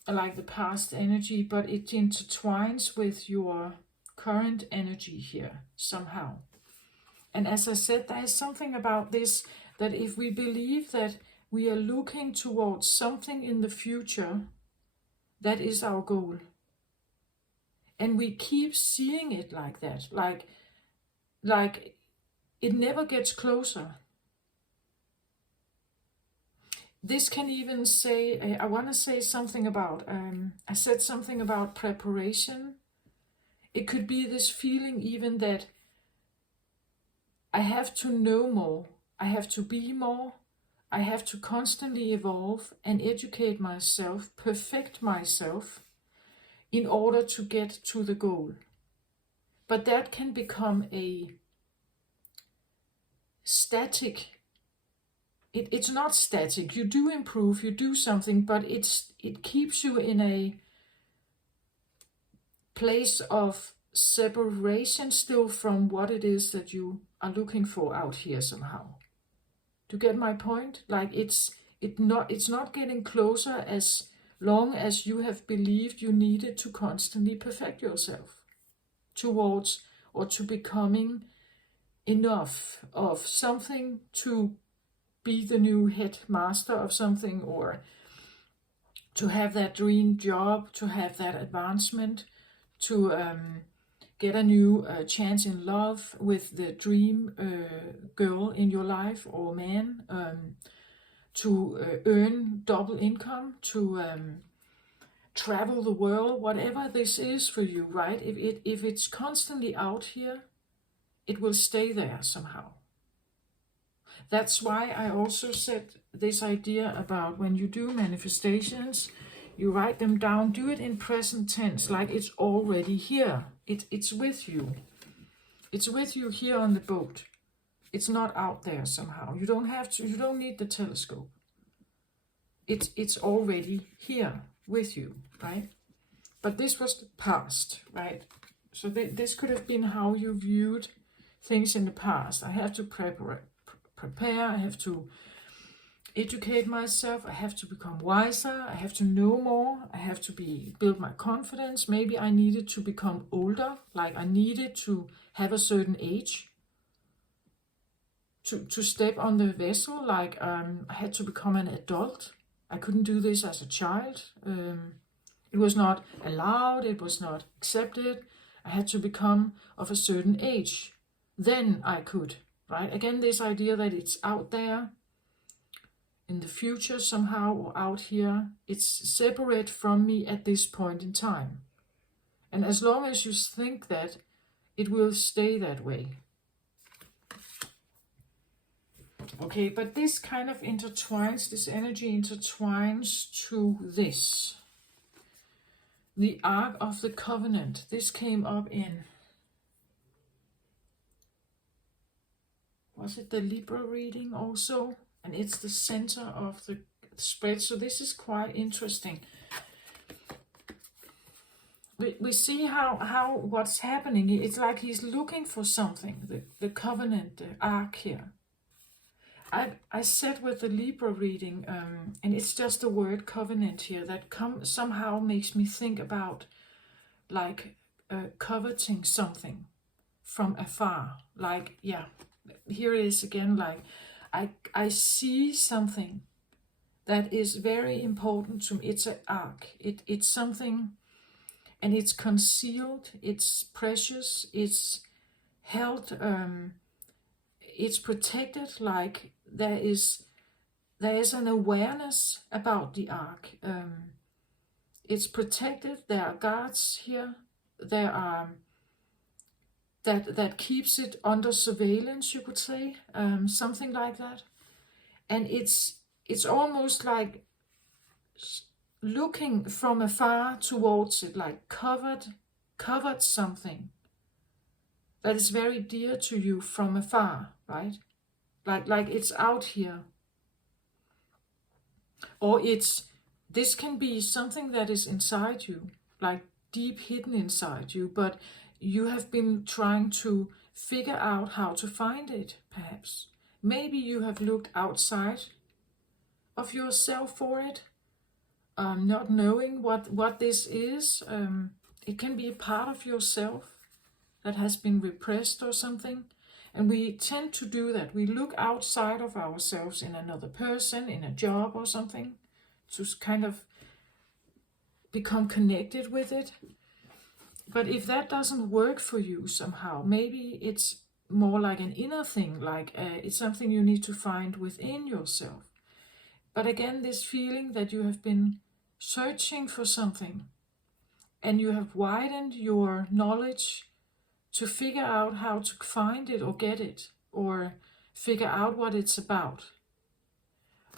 I like the past energy, but it intertwines with your current energy here somehow. And as I said, there is something about this, that if we believe that we are looking towards something in the future, that is our goal. And we keep seeing it like that, like it never gets closer. This can even say, I want to say something about, I said something about preparation. It could be this feeling even that I have to know more, I have to be more, I have to constantly evolve and educate myself, perfect myself in order to get to the goal. But that can become a static. It's not static. You do improve, you do something, but it keeps you in a place of separation still from what it is that you are looking for out here somehow. Do you get my point? Like it's not getting closer as long as you have believed you needed to constantly perfect yourself towards or to becoming enough of something to be the new headmaster of something, or to have that dream job, to have that advancement, to get a new chance in love with the dream girl in your life or man, to earn double income, to travel the world, whatever this is for you, right? If it's constantly out here, it will stay there somehow. That's why I also said this idea about when you do manifestations, you write them down, do it in present tense, like it's already here. It's with you. It's with you here on the boat. It's not out there somehow. You don't need the telescope. It's already here with you, right? But this was the past, right? So this could have been how you viewed things in the past. I have to prepare, I have to educate myself, I have to become wiser, I have to know more, I have to build my confidence. Maybe I needed to become older, like I needed to have a certain age to step on the vessel, like I had to become an adult. I couldn't do this as a child. It was not allowed, it was not accepted. I had to become of a certain age. Then I could, right? Again, this idea that it's out there in the future somehow, or out here, it's separate from me at this point in time. And as long as you think that, it will stay that way. Okay, but this kind of intertwines, this energy intertwines to this. The Ark of the Covenant. This came up in, was it the Libra reading also? And it's the center of the spread. So this is quite interesting. We see how what's happening. It's like he's looking for something. The covenant, the Ark here. I said with the Libra reading, and it's just the word covenant here that somehow makes me think about like coveting something from afar. Like, yeah, here it is again, like I see something that is very important to me. It's an ark. It's something, and it's concealed, it's precious, it's held, it's protected, like there is an awareness about the ark. It's protected. There are guards here. There are that keeps it under surveillance, you could say, something like that. And it's almost like looking from afar towards it, like covered something that is very dear to you from afar, right? Like it's out here. Or this can be something that is inside you, like deep hidden inside you, but you have been trying to figure out how to find it, perhaps. Maybe you have looked outside of yourself for it, not knowing what this is. It can be a part of yourself that has been repressed or something. And we tend to do that. We look outside of ourselves in another person, in a job or something, to kind of become connected with it. But if that doesn't work for you somehow, maybe it's more like an inner thing, like it's something you need to find within yourself. But again, this feeling that you have been searching for something and you have widened your knowledge to figure out how to find it or get it or figure out what it's about.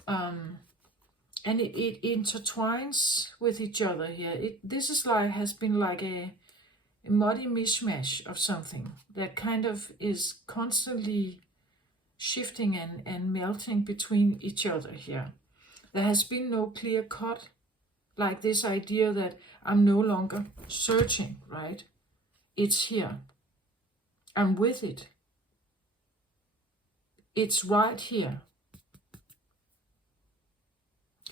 And it intertwines with each other here. This is like has been like a muddy mishmash of something that kind of is constantly shifting and melting between each other here. There has been no clear cut, like this idea that I'm no longer searching, right? It's here. I'm with it. It's right here.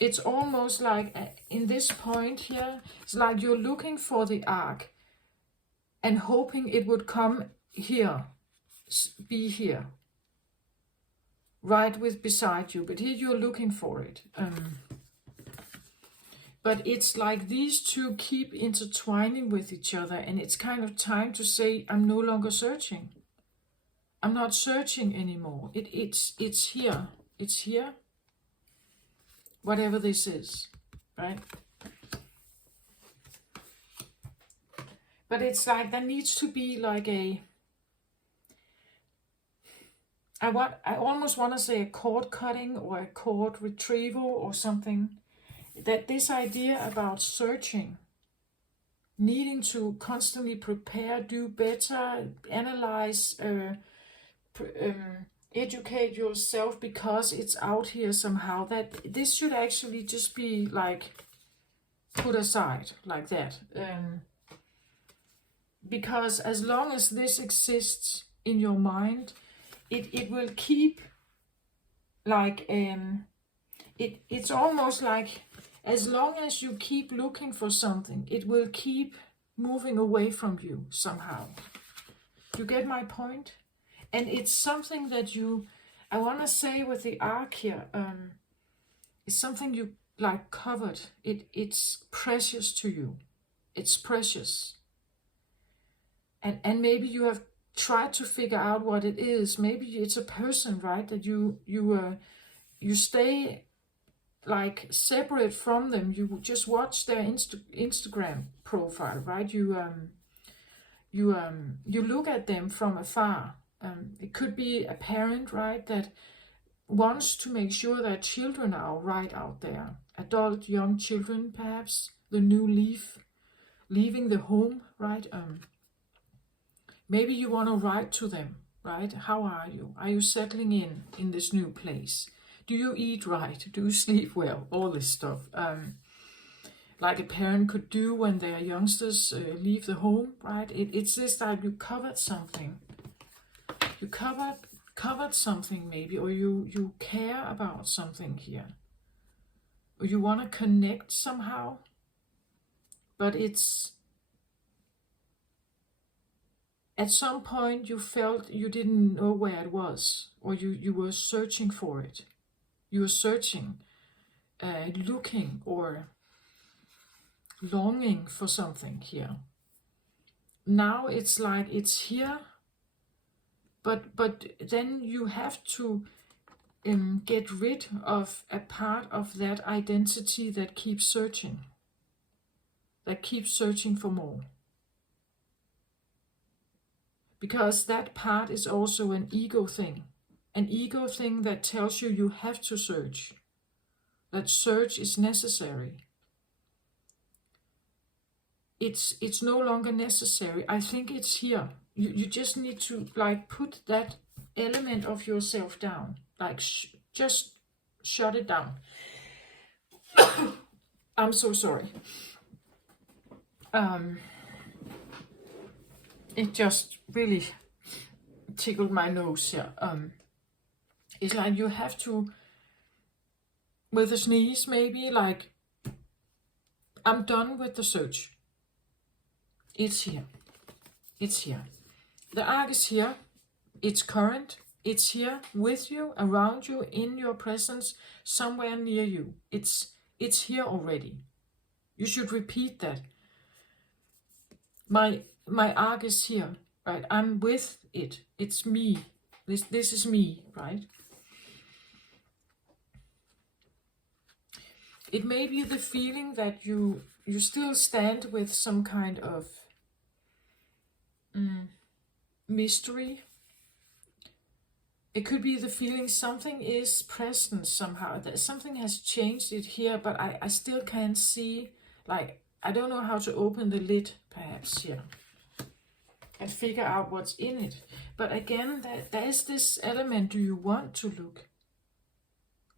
It's almost like in this point here, it's like you're looking for the ark and hoping it would come here, be here, right beside you. But here you're looking for it. But it's like these two keep intertwining with each other, and it's kind of time to say, I'm no longer searching. I'm not searching anymore. It's here. It's here. Whatever this is, right? But it's like there needs to be like I almost want to say a cord cutting or a cord retrieval or something. That this idea about searching, needing to constantly prepare, do better, analyze, educate yourself because it's out here somehow, that this should actually just be like put aside like that. Because as long as this exists in your mind, it will keep like it's almost like as long as you keep looking for something, it will keep moving away from you somehow. You get my point? And it's something that I want to say with the arc here, it's something you like covered. It's precious to you. It's precious. And maybe you have tried to figure out what it is. Maybe it's a person, right? That you stay like separate from them. You just watch their Instagram profile, right? You look at them from afar. It could be a parent, right, that wants to make sure that children are right out there. Adult, young children, perhaps the new leaving the home, right? Maybe you want to write to them, right? How are you? Are you settling in this new place? Do you eat right? Do you sleep well? All this stuff. Like a parent could do when their youngsters leave the home, right? It's this type, you covered something. You covered something maybe, or you care about something here. Or you want to connect somehow. But it's, at some point you felt you didn't know where it was, or you were searching for it. You were searching, looking, or longing for something here. Now it's like it's here, but then you have to get rid of a part of that identity that keeps searching for more. Because that part is also an ego thing that tells you have to search, that search is necessary. It's no longer necessary. I think it's here. You just need to like put that element of yourself down, like just shut it down. I'm so sorry. It just really tickled my nose here. It's like you have to, with a sneeze maybe, like, I'm done with the search. It's here. It's here. The arc is here. It's current. It's here with you, around you, in your presence, somewhere near you. It's here already. You should repeat that. My arc is here, right? I'm with it. It's me. This is me, right? It may be the feeling that you still stand with some kind of mystery. It could be the feeling something is present somehow, that something has changed it here, but I still can't see, like, I don't know how to open the lid perhaps here and figure out what's in it. But again, there is this element, do you want to look?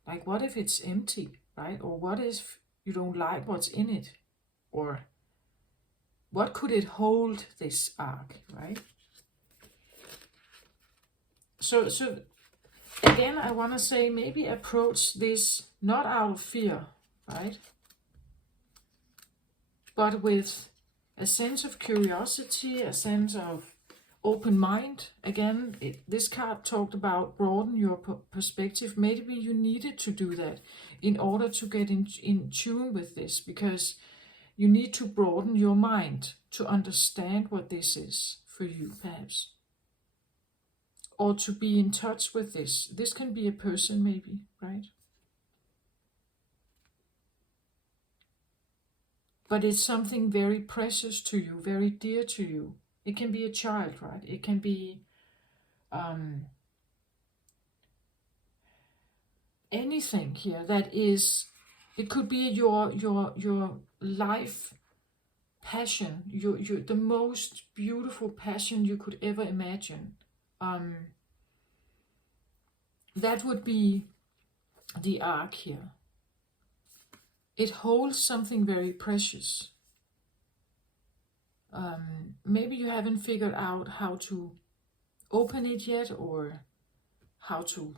Like, what if it's empty, right? Or what if you don't like what's in it? Or what could it hold, this arc, right? So again, I want to say maybe approach this not out of fear, right? But with a sense of curiosity, a sense of open mind. Again, this card talked about broaden your perspective. Maybe you needed to do that in order to get in tune with this, because you need to broaden your mind to understand what this is for you, perhaps. Or to be in touch with this. This can be a person maybe, right? But it's something very precious to you, very dear to you. It can be a child, right? It can be anything here that is, it could be your life passion, your the most beautiful passion you could ever imagine. That would be the arc here. It holds something very precious. Maybe you haven't figured out how to open it yet, or how to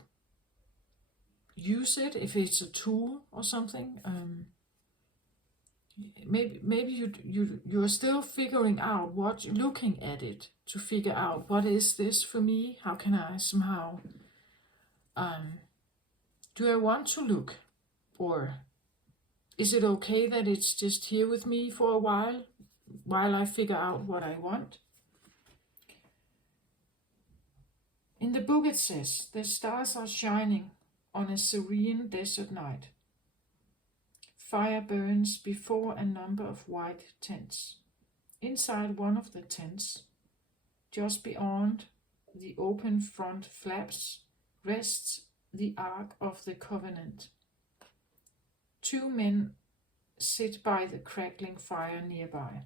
use it if it's a tool or something. Maybe you're still figuring out what you're looking at it to figure out what is this for me. How can I somehow do I want to look, or is it okay that it's just here with me for a while I figure out what I want? In the book it says, the stars are shining on a serene desert night. Fire burns before a number of white tents. Inside one of the tents, just beyond the open front flaps, rests the Ark of the Covenant. 2 men sit by the crackling fire nearby.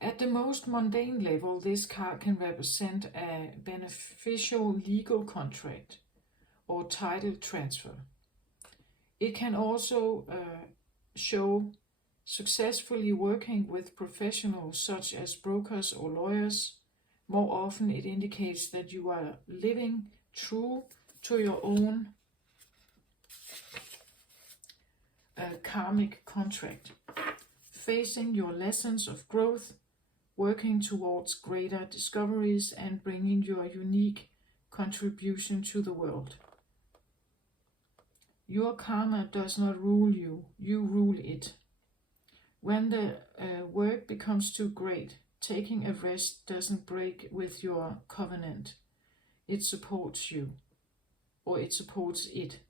At the most mundane level, this card can represent a beneficial legal contract or title transfer. It can also show successfully working with professionals such as brokers or lawyers. More often it indicates that you are living true to your own karmic contract, facing your lessons of growth, working towards greater discoveries, and bringing your unique contribution to the world. Your karma does not rule you, you rule it. When the work becomes too great, taking a rest doesn't break with your covenant. It supports you, or it supports it.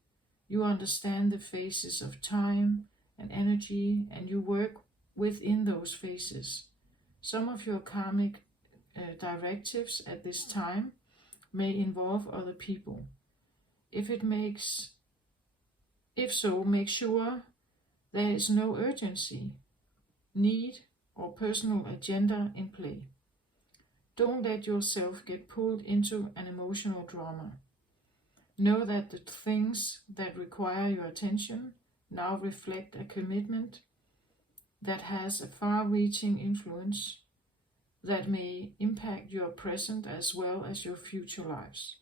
You understand the phases of time and energy, and you work within those phases. Some of your karmic directives at this time may involve other people. If so, make sure there is no urgency, need, or personal agenda in play. Don't let yourself get pulled into an emotional drama. Know that the things that require your attention now reflect a commitment that has a far-reaching influence that may impact your present as well as your future lives.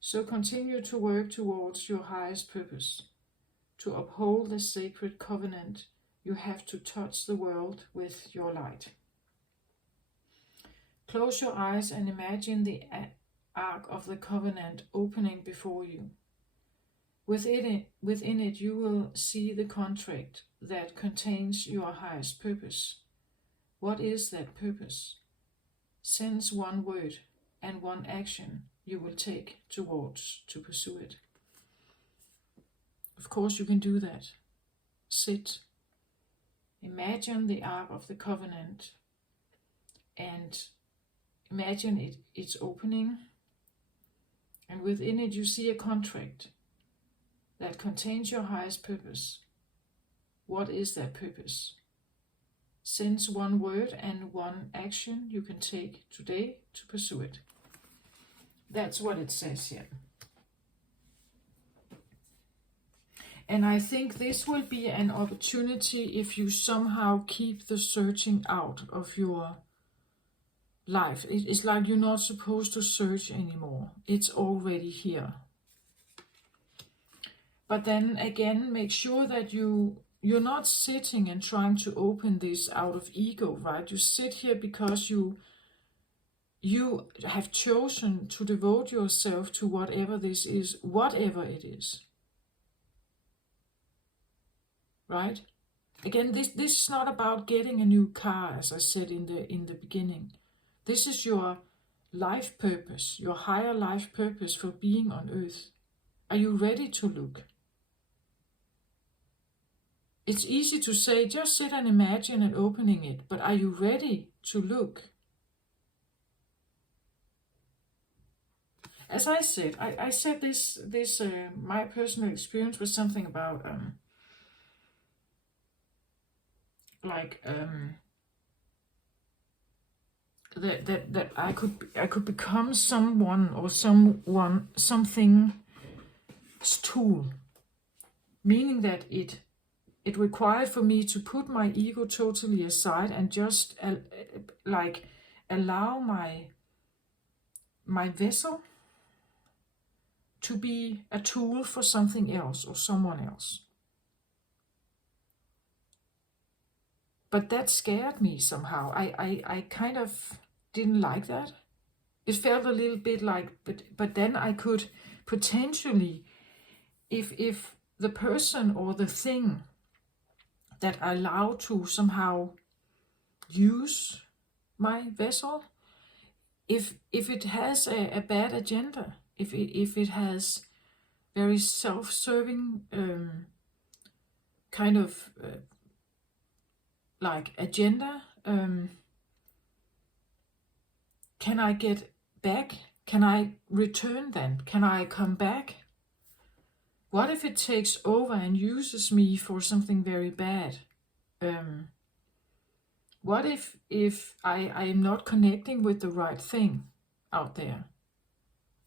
So continue to work towards your highest purpose. To uphold the sacred covenant, you have to touch the world with your light. Close your eyes and imagine the Ark of the Covenant opening before you. Within it you will see the contract that contains your highest purpose. What is that purpose? Sense one word and one action you will take towards to pursue it. Of course you can do that. Sit. Imagine the Ark of the Covenant and imagine its opening, and within it you see a contract that contains your highest purpose. What is that purpose? Sense one word and one action you can take today to pursue it. That's what it says here. And I think this will be an opportunity if you somehow keep the searching out of your life. It's like you're not supposed to search anymore. It's already here. But then again, make sure that you're not sitting and trying to open this out of ego, right? You sit here because you have chosen to devote yourself to whatever this is, whatever it is. Right? Again, this is not about getting a new car, as I said in the beginning. This is your life purpose, your higher life purpose for being on earth. Are you ready to look? It's easy to say, just sit and imagine and opening it, but are you ready to look? As I said, I said this my personal experience was something about that I could become someone or something's tool, meaning that it required for me to put my ego totally aside and just allow my vessel to be a tool for something else or someone else. But that scared me somehow. I kind of didn't like that. It felt a little bit like, but then I could potentially, if the person or the thing that I allow to somehow use my vessel, if it has a bad agenda, if it has very self-serving kind of like agenda, can I get back? Can I return then? Can I come back? What if it takes over and uses me for something very bad? What if I am not connecting with the right thing out there?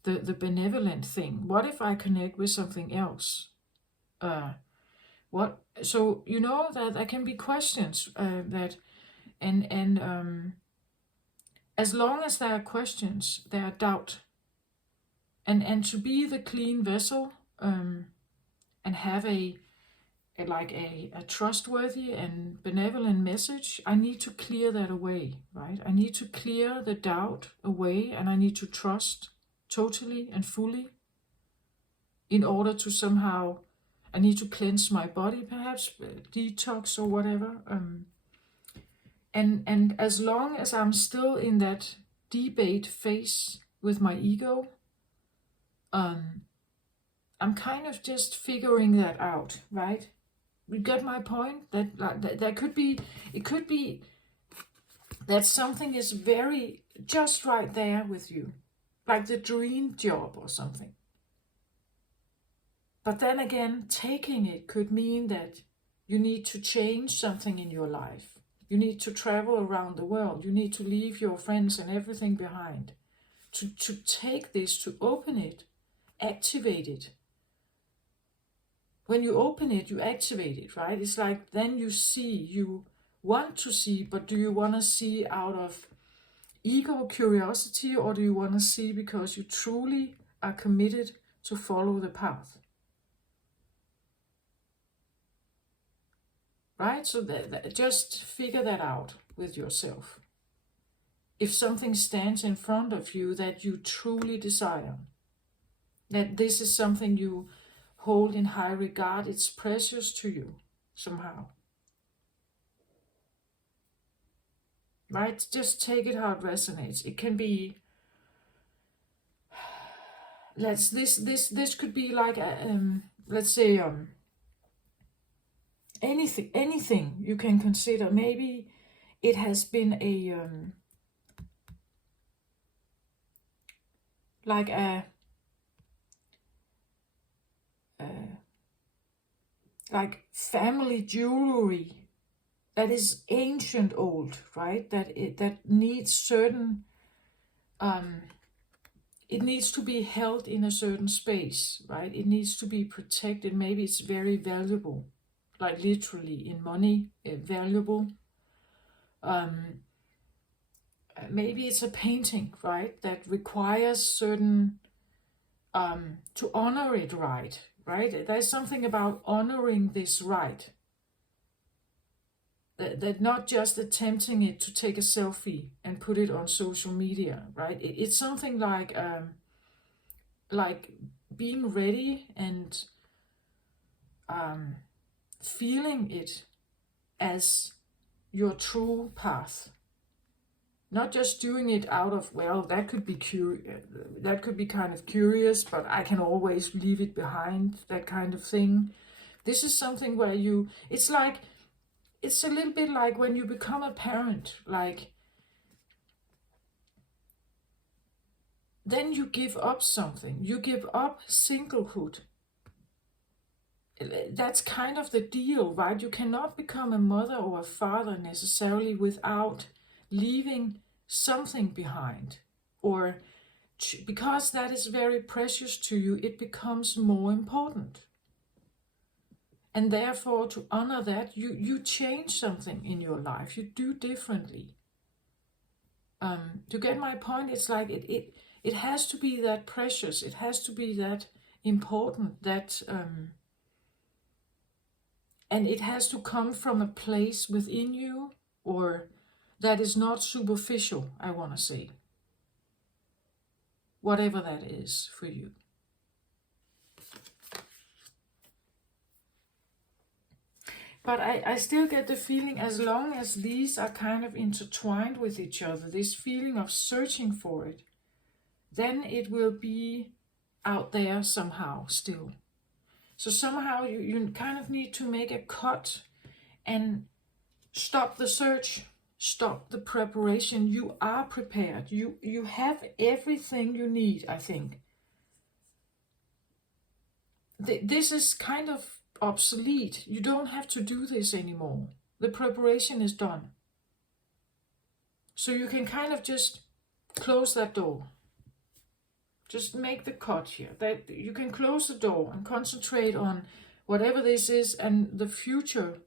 The benevolent thing. What if I connect with something else? What? So you know that there can be questions that, and as long as there are questions, there are doubt. And to be the clean vessel, and have a trustworthy and benevolent message, I need to clear that away, right? I need to clear the doubt away, and I need to trust totally and fully in order to somehow, I need to cleanse my body, perhaps, detox or whatever. And as long as I'm still in that debate phase with my ego, I'm kind of just figuring that out, right? You get my point? That could be, it could be that something is very just right there with you, like the dream job or something. But then again, taking it could mean that you need to change something in your life. You need to travel around the world. You need to leave your friends and everything behind. To take this, to open it, activate it. When you open it, you activate it, right? It's like then you see, you want to see, but do you want to see out of ego curiosity, or do you want to see because you truly are committed to follow the path? Right? So just figure that out with yourself. If something stands in front of you that you truly desire, that this is something you hold in high regard, it's precious to you somehow. Right? Just take it how it resonates. It can be, this could be like let's say anything you can consider. Maybe it has been a like a like family jewelry that is ancient old, right? That needs certain it needs to be held in a certain space, right? It needs to be protected. Maybe it's very valuable, like literally in money, valuable. Maybe it's a painting, right? That requires certain to honor it right? There's something about honoring this right. That not just attempting it to take a selfie and put it on social media, right? It's something like being ready and feeling it as your true path. Not just doing it out of, well, that could be that could be kind of curious, but I can always leave it behind, that kind of thing. This is something where it's a little bit like when you become a parent, like then you give up something. You give up singlehood. That's kind of the deal, right? You cannot become a mother or a father necessarily without leaving something behind, or because that is very precious to you, it becomes more important. And therefore, to honor that, you change something in your life. You do differently. To get my point, it's like it has to be that precious. It has to be that important that, and it has to come from a place within you, or that is not superficial, I want to say. Whatever that is for you. But I still get the feeling, as long as these are kind of intertwined with each other, this feeling of searching for it, then it will be out there somehow still. So somehow you kind of need to make a cut and stop the search, stop the preparation. You are prepared. You have everything you need, I think. This is kind of obsolete. You don't have to do this anymore. The preparation is done. So you can kind of just close that door. Just make the cut here. That you can close the door and concentrate on whatever this is and the future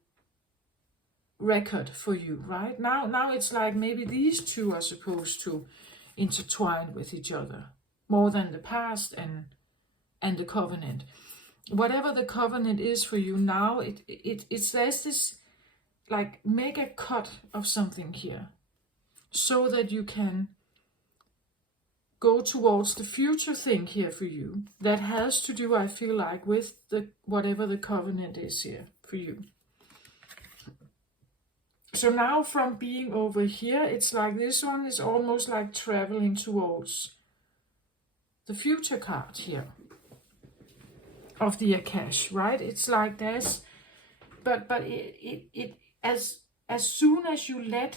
record for you, right? Now it's like maybe these two are supposed to intertwine with each other more than the past and the covenant. Whatever the covenant is for you now, it says this, like, make a cut of something here so that you can go towards the future thing here for you that has to do, I feel like, with the whatever the covenant is here for you. So now from being over here, it's like this one is almost like traveling towards the future card here of the Akash, right? It's like this, but it as soon as you let,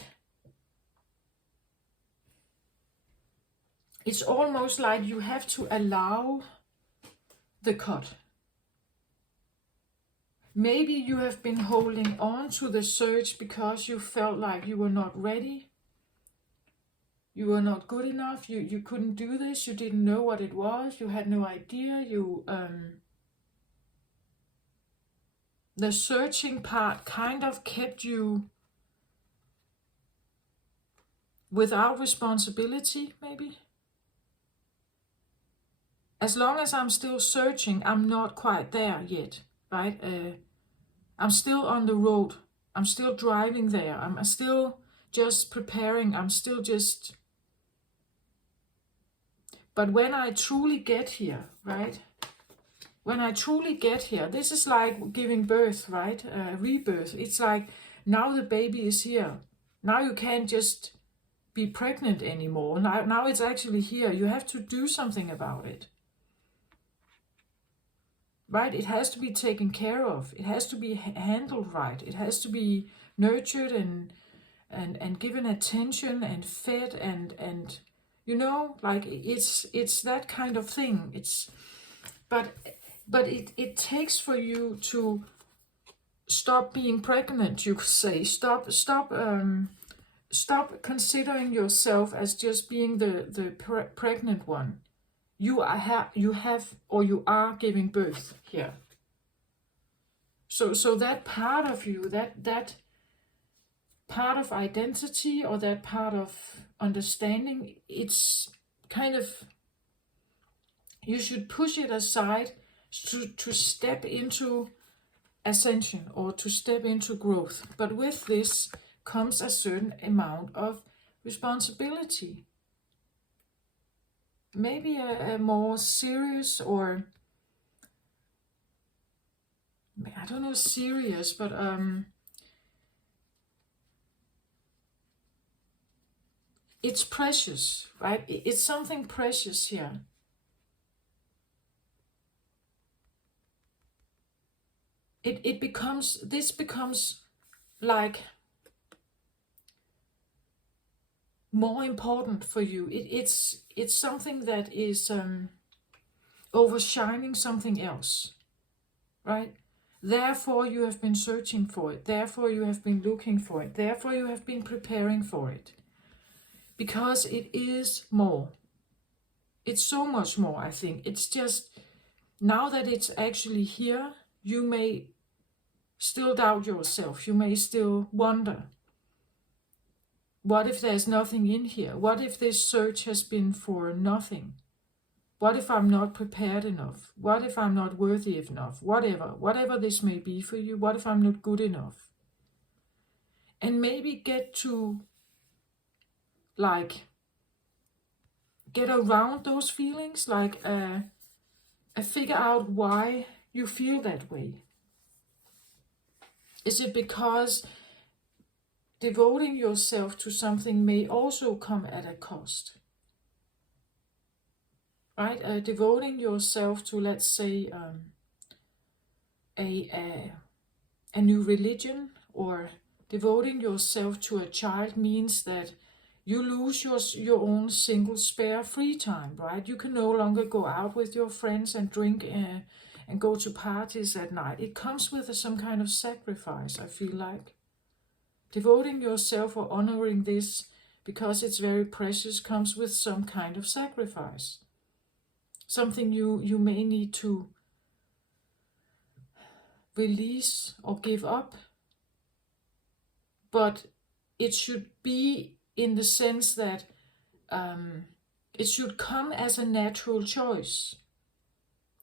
it's almost like you have to allow the cut. Maybe you have been holding on to the search because you felt like you were not ready. You were not good enough. You couldn't do this. You didn't know what it was. You had no idea. The searching part kind of kept you without responsibility, maybe. As long as I'm still searching, I'm not quite there yet, right? I'm still on the road. I'm still driving there. I'm still just preparing. I'm still just... But when I truly get here, right? When I truly get here, this is like giving birth, right? Rebirth. It's like, now the baby is here. Now you can't just be pregnant anymore. Now it's actually here. You have to do something about it. Right? It has to be taken care of. It has to be handled right. It has to be nurtured and given attention and fed and you know, like it's that kind of thing. But it takes for you to stop being pregnant, you could say. Stop considering yourself as just being the pregnant one. You are giving birth here. So that part of you, that part of identity or that part of understanding, it's kind of, you should push it aside to step into ascension or to step into growth. But with this comes a certain amount of responsibility. Maybe a more serious, or I don't know, serious, but it's precious, right? It's something precious here. This becomes like more important for you. It's something that is overshining something else, right? Therefore you have been searching for it. Therefore you have been looking for it. Therefore you have been preparing for it. Because it is more. It's so much more, I think. It's just, now that it's actually here, you may still doubt yourself. You may still wonder, what if there's nothing in here? What if this search has been for nothing? What if I'm not prepared enough? What if I'm not worthy enough? Whatever this may be for you, what if I'm not good enough? And maybe get to, like, get around those feelings, like figure out why you feel that way. Is it because devoting yourself to something may also come at a cost? Right? Devoting yourself to, let's say, a new religion, or devoting yourself to a child means that you lose your own single spare free time, right? You can no longer go out with your friends and drink and go to parties at night. It comes with some kind of sacrifice, I feel like. Devoting yourself or honoring this because it's very precious comes with some kind of sacrifice. Something you may need to release or give up. But it should be in the sense that it should come as a natural choice.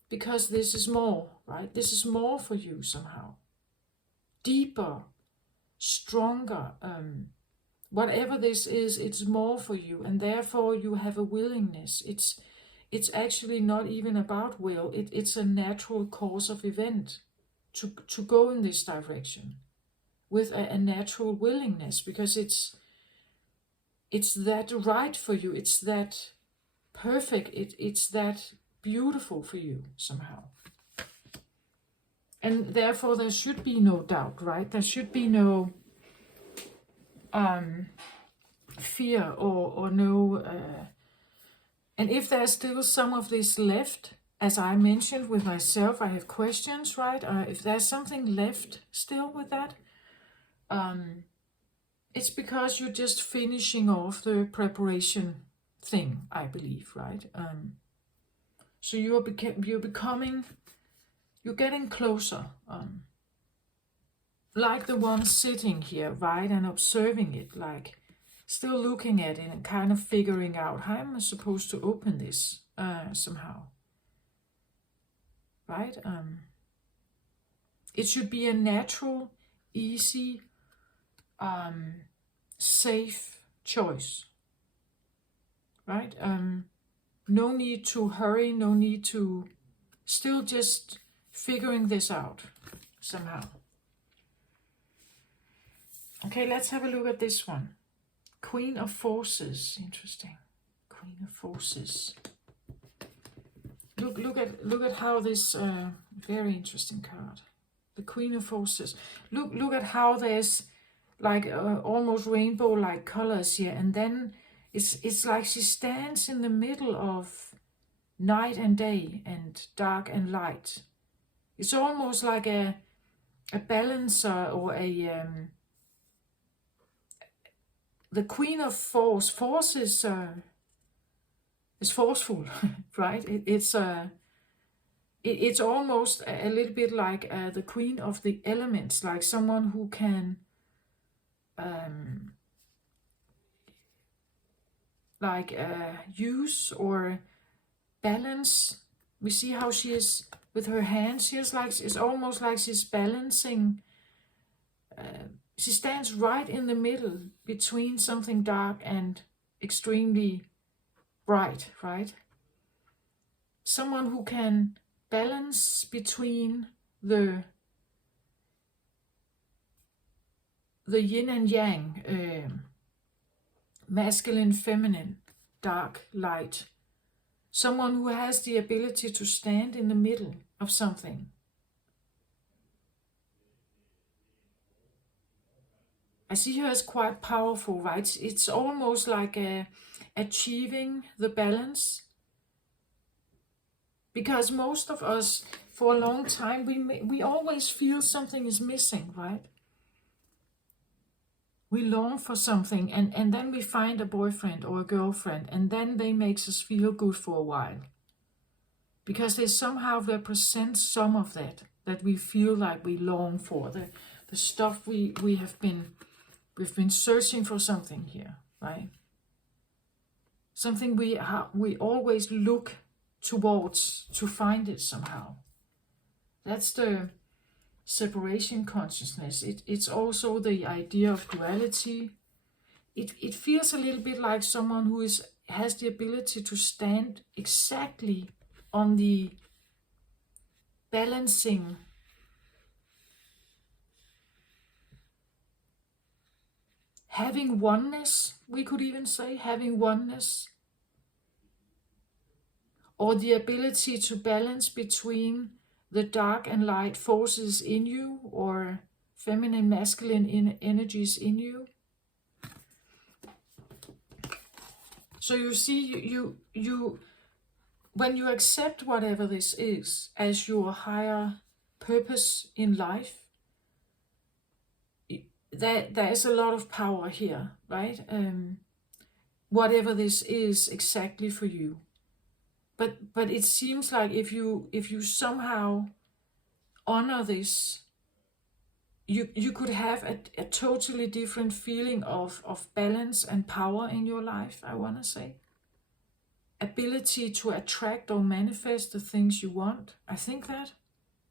Because this is more, right? This is more for you somehow. Deeper, stronger. Whatever this is, it's more for you. And therefore you have a willingness. It's actually not even about will. It's a natural course of event to go in this direction. With a natural willingness, because it's that right for you, it's that perfect, it's that beautiful for you somehow. And therefore there should be no doubt, right? There should be no fear or no... and if there's still some of this left, as I mentioned with myself, I have questions, right? If there's something left still with that, it's because you're just finishing off the preparation thing, I believe, right? So you're getting closer, like the one sitting here, right, and observing it, like still looking at it and kind of figuring out how am I supposed to open this somehow, right? It should be a natural, easy, safe choice, right? No need to hurry, no need to, still just figuring this out somehow. Okay, let's have a look at this one. Queen of Forces, interesting. Queen of Forces. Look at how this very interesting card. The Queen of Forces. Look at how there's like almost rainbow-like colors here, and then it's like she stands in the middle of night and day and dark and light. It's almost like a balancer or a the Queen of Force. Force is forceful, right? It's almost a little bit like the Queen of the Elements, like someone who can use or balance. We see how she is with her hands. It's almost like she's balancing. She stands right in the middle between something dark and extremely bright, right? Someone who can balance between the yin and yang, masculine, feminine, dark, light. Someone who has the ability to stand in the middle of something. I see her as quite powerful, right? It's almost like achieving the balance. Because most of us, for a long time, we always feel something is missing, right? We long for something, and then we find a boyfriend or a girlfriend, and then they makes us feel good for a while. Because they somehow represent some of that we feel like we long for. The stuff we've been searching for something here, right? Something we always look towards to find it somehow. That's the separation consciousness. It's also the idea of duality. It feels a little bit like someone who has the ability to stand exactly on the balancing, having oneness, we could even say, having oneness, or the ability to balance between the dark and light forces in you, or feminine, masculine energies in you. So you see, you when you accept whatever this is as your higher purpose in life, there is a lot of power here, right? Whatever this is exactly for you. But it seems like if you somehow honor this, you could have a totally different feeling of balance and power in your life, I want to say. Ability to attract or manifest the things you want. I think that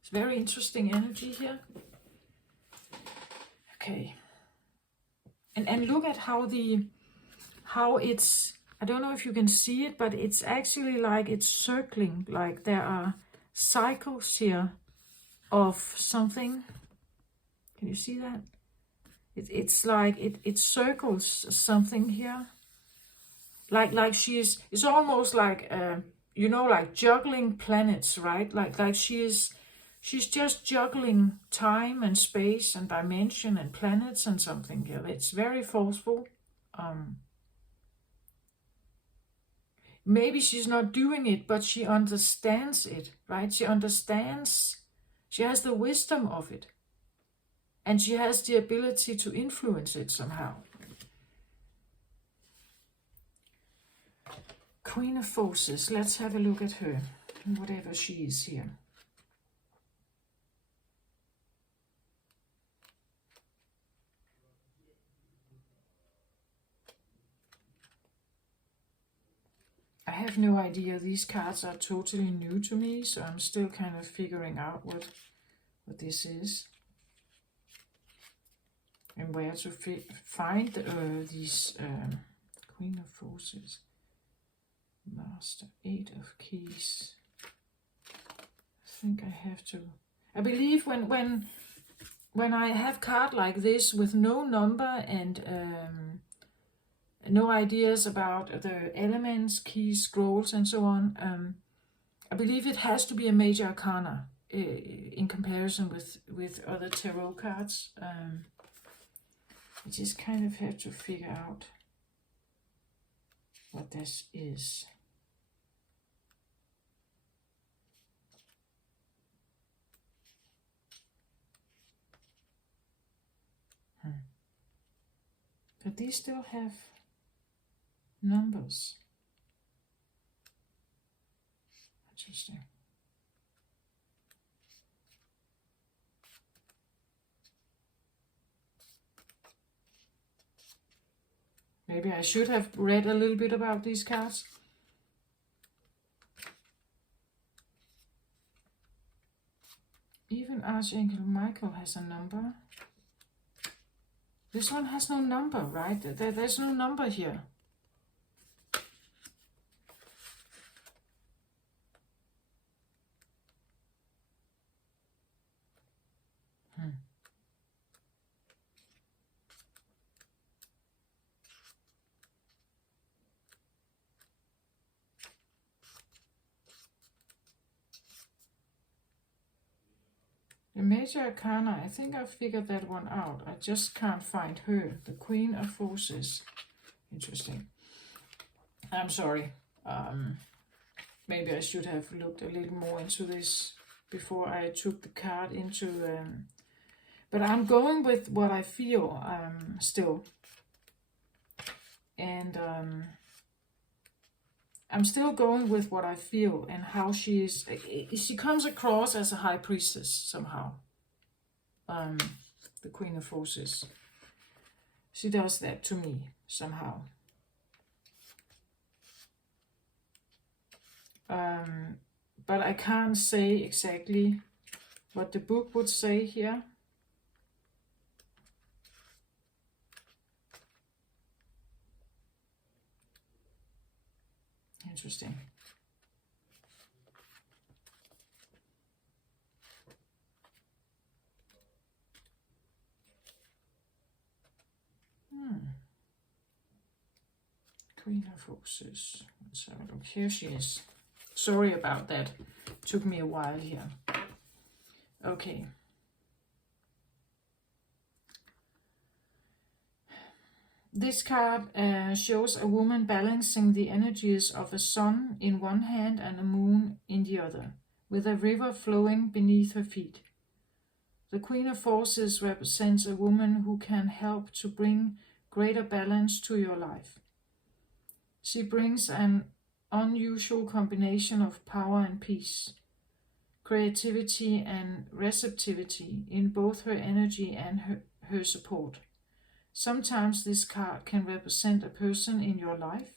it's very interesting energy here. Okay. And look at how it's, I don't know if you can see it, but it's actually like it's circling, like there are cycles here of something. Can you see that? It's like it circles something here. Like it's almost like like juggling planets, right? Like she's just juggling time and space and dimension and planets and something here. It's very forceful. Maybe she's not doing it, but she understands it, right? She understands. She has the wisdom of it. And she has the ability to influence it somehow. Queen of Forces. Let's have a look at her, whatever she is here. I have no idea. These cards are totally new to me, so I'm still kind of figuring out what this is. And where to find these Queen of Forces. Master, 8 of Keys. I think I have to. I believe when I have card like this with no number and no ideas about the elements, keys, scrolls, and so on, I believe it has to be a major arcana in comparison with other tarot cards. I just kind of have to figure out what this is. But these still have numbers. Interesting. Maybe I should have read a little bit about these cards. Even Archangel Michael has a number. This one has no number, right? There's no number here. The major arcana, I think I figured that one out. I just can't find her. The Queen of Forces. Interesting. I'm sorry. Maybe I should have looked a little more into this before I took the card into... but I'm going with what I feel still. And I'm still going with what I feel and how she is. She comes across as a high priestess somehow. The Queen of Forces. She does that to me somehow. But I can't say exactly what the book would say here. Interesting. Queen of Roses. Let's have a look. Here she is. Sorry about that. Took me a while here. Okay. This card shows a woman balancing the energies of a sun in one hand and a moon in the other, with a river flowing beneath her feet. The Queen of Forces represents a woman who can help to bring greater balance to your life. She brings an unusual combination of power and peace, creativity and receptivity in both her energy and her support. Sometimes this card can represent a person in your life,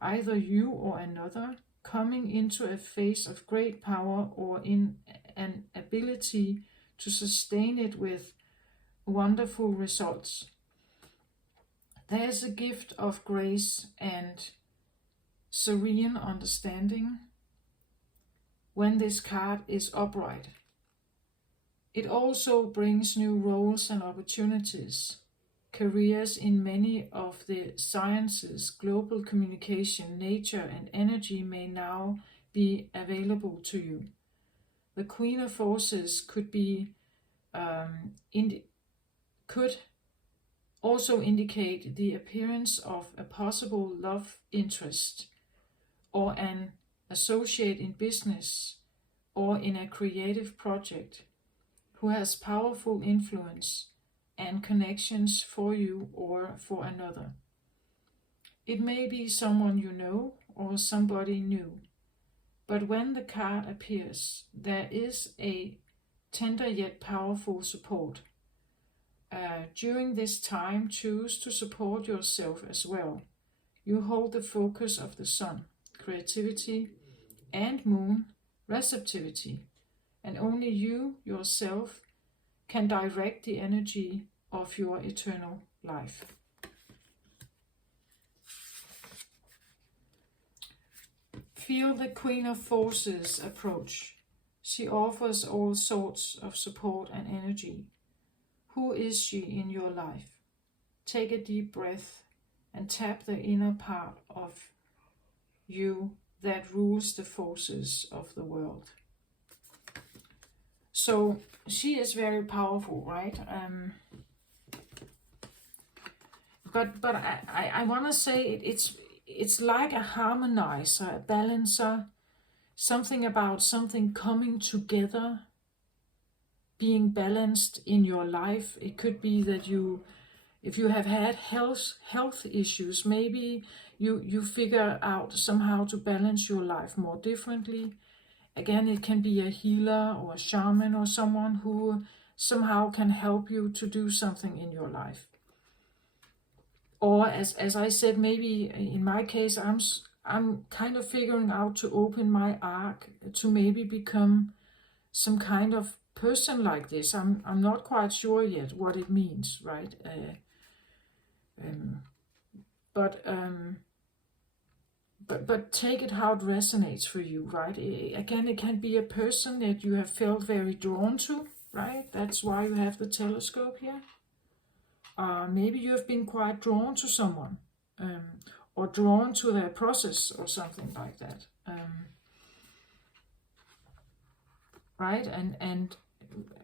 either you or another, coming into a phase of great power or in an ability to sustain it with wonderful results. There's a gift of grace and serene understanding when this card is upright. It also brings new roles and opportunities. Careers in many of the sciences, global communication, nature, and energy may now be available to you. The Queen of Forces could also indicate the appearance of a possible love interest or an associate in business or in a creative project who has powerful influence and connections for you or for another. It may be someone you know or somebody new, but when the card appears, there is a tender yet powerful support. During this time, choose to support yourself as well. You hold the focus of the sun, creativity, and moon, receptivity, and only you yourself can direct the energy of your eternal life. Feel the Queen of Forces approach. She offers all sorts of support and energy. Who is she in your life? Take a deep breath and tap the inner part of you that rules the forces of the world. So she is very powerful, right? But I want to say it's like a harmonizer, a balancer, something about something coming together, being balanced in your life. It could be that if you have had health issues, maybe you figure out somehow to balance your life more differently. Again, it can be a healer or a shaman or someone who somehow can help you to do something in your life. Or as I said, maybe in my case, I'm kind of figuring out to open my arc to maybe become some kind of person like this. I'm not quite sure yet what it means, right? But take it how it resonates for you, right? Again, it can be a person that you have felt very drawn to, right? That's why you have the telescope here. Maybe you have been quite drawn to someone, or drawn to their process or something like that. Right? And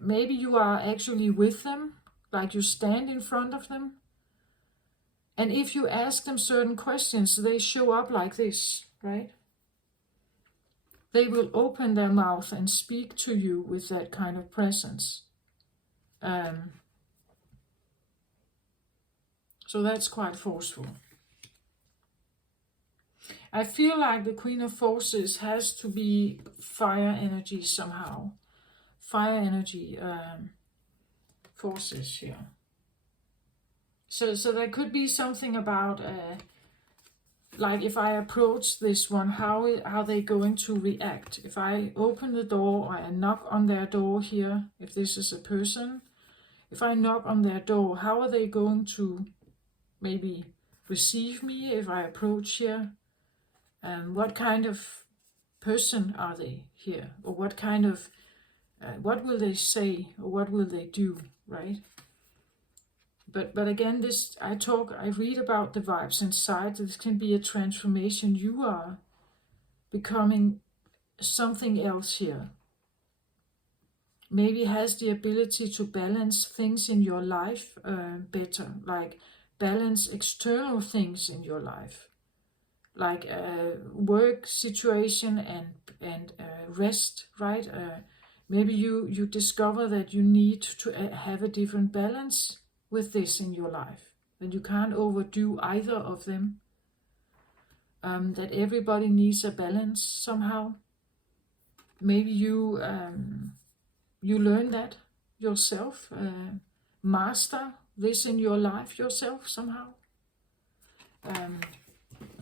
maybe you are actually with them, like you stand in front of them. And if you ask them certain questions, they show up like this, right? They will open their mouth and speak to you with that kind of presence. So that's quite forceful. I feel like the Queen of Forces has to be fire energy somehow. Fire energy forces here. So there could be something about like if I approach this one, how are they going to react? If I open the door or I knock on their door here, if this is a person, if I knock on their door, how are they going to maybe receive me if I approach here? And what kind of person are they here? Or what kind of, what will they say? Or what will they do, right? But again, I read about the vibes inside. This can be a transformation. You are becoming something else here. Maybe has the ability to balance things in your life better, like balance external things in your life, like work situation and rest, right? Maybe you discover that you need to have a different balance with this in your life, that you can't overdo either of them, that everybody needs a balance somehow. Maybe you learn that yourself, master this in your life yourself somehow,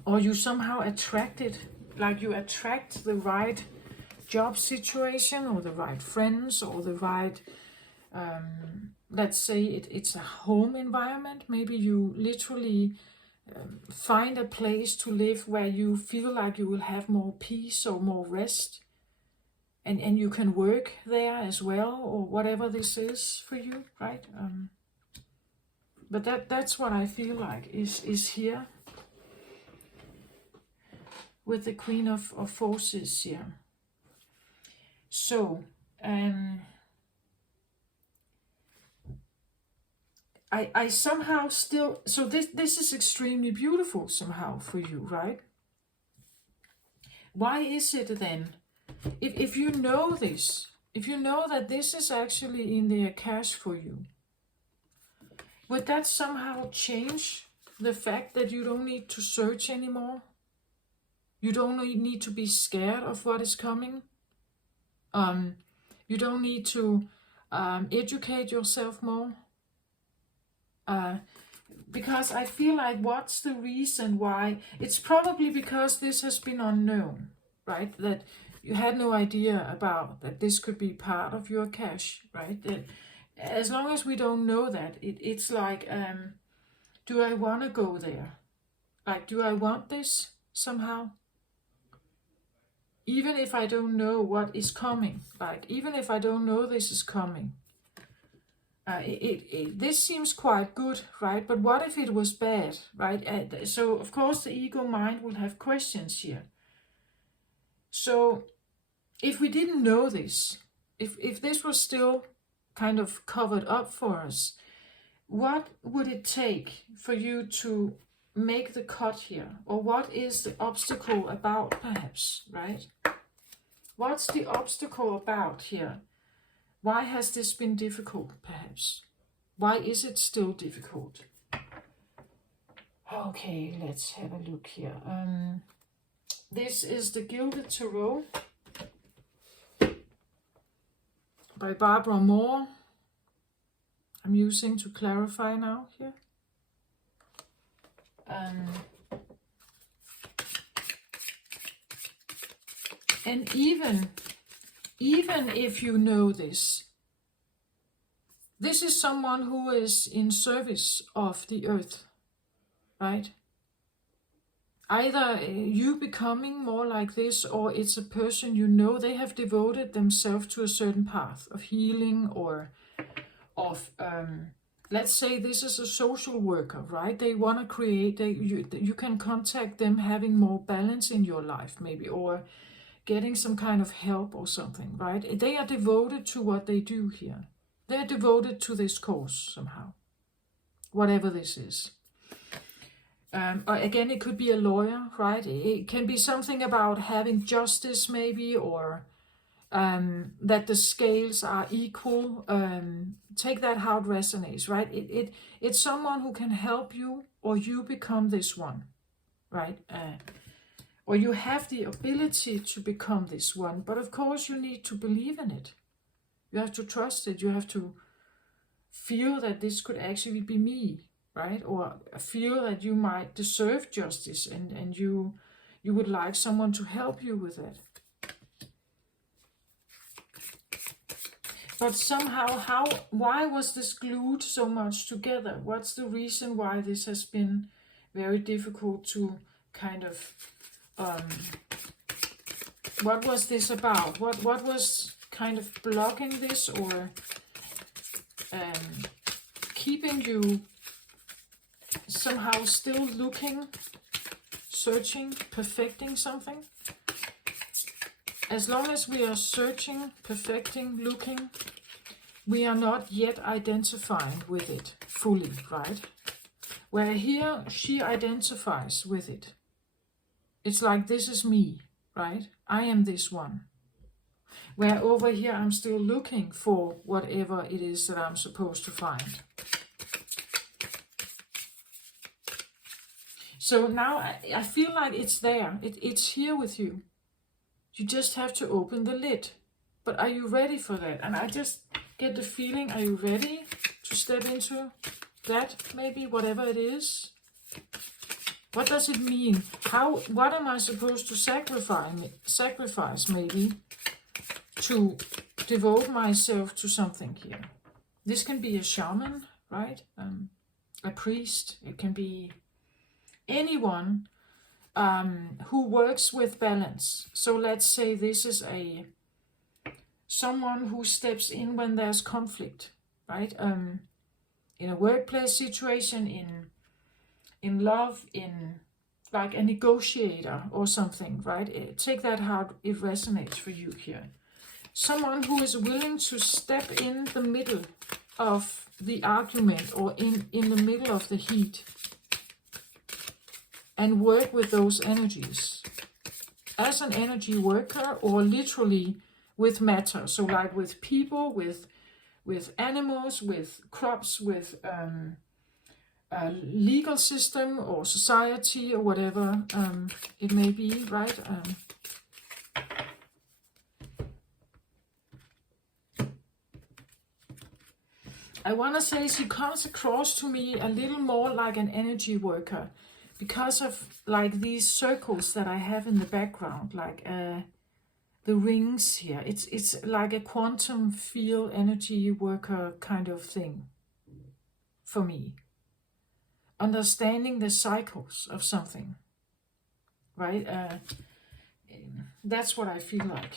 or you somehow attract it, like you attract the right job situation or the right friends or the right let's say it's a home environment. Maybe you literally find a place to live where you feel like you will have more peace or more rest, and you can work there as well, or whatever this is for you, right? But that's what I feel like is here with the Queen of Forces here. So I somehow still, so this is extremely beautiful somehow for you, right? Why is it then, if you know this, if you know that this is actually in the Akash for you, would that somehow change the fact that you don't need to search anymore? You don't need to be scared of what is coming. You don't need to educate yourself more. Because I feel like, what's the reason why? It's probably because this has been unknown, right? That you had no idea about that this could be part of your cash, right? That as long as we don't know that, it's like, do I want to go there? Like, do I want this somehow? Even if I don't know what is coming, like, even if I don't know this is coming, this seems quite good, right? But what if it was bad, right? So, of course, the ego mind will have questions here. So, if we didn't know this, if this was still kind of covered up for us, what would it take for you to make the cut here? Or what is the obstacle about, perhaps, right? What's the obstacle about here? Why has this been difficult, perhaps? Why is it still difficult? Okay, let's have a look here. This is the Gilded Tarot by Barbara Moore. I'm using to clarify now here. And even if you know this is someone who is in service of the earth, right? Either you becoming more like this, or it's a person you know, they have devoted themselves to a certain path of healing, or of, let's say this is a social worker, right? They want to create, you can contact them having more balance in your life maybe, or getting some kind of help or something, right? They are devoted to what they do here. They're devoted to this cause somehow, whatever this is. Again, it could be a lawyer, right? It can be something about having justice maybe, or that the scales are equal. Take that how it resonates, right? It's someone who can help you, or you become this one, right? Or you have the ability to become this one, but of course you need to believe in it. You have to trust it. You have to feel that this could actually be me. right? Or feel that you might deserve justice, and you would like someone to help you with it. But somehow, why was this glued so much together? What's the reason why this has been very difficult to kind of, what was this about? What was kind of blocking this, or keeping you somehow still looking, searching, perfecting something? As long as we are searching, perfecting, looking, we are not yet identifying with it fully, right? Where here she identifies with it. It's like, this is me, right? I am this one. Where over here I'm still looking for whatever it is that I'm supposed to find. So now I feel like it's there. It's here with you. You just have to open the lid. But are you ready for that? And I just get the feeling, are you ready to step into that, maybe, whatever it is? What does it mean? What am I supposed to sacrifice maybe, to devote myself to something here? This can be a shaman, right? A priest. It can be anyone who works with balance. So let's say this is someone who steps in when there's conflict, right? In a workplace situation, in love, in like a negotiator or something, right? Take that how it resonates for you here. Someone who is willing to step in the middle of the argument, or in the middle of the heat, and work with those energies as an energy worker, or literally with matter. So like with people, with animals, with crops, with legal system or society or whatever it may be, right? I want to say she comes across to me a little more like an energy worker, because of like these circles that I have in the background, like the rings here. It's like a quantum field energy worker kind of thing for me. Understanding the cycles of something, right? That's what I feel like.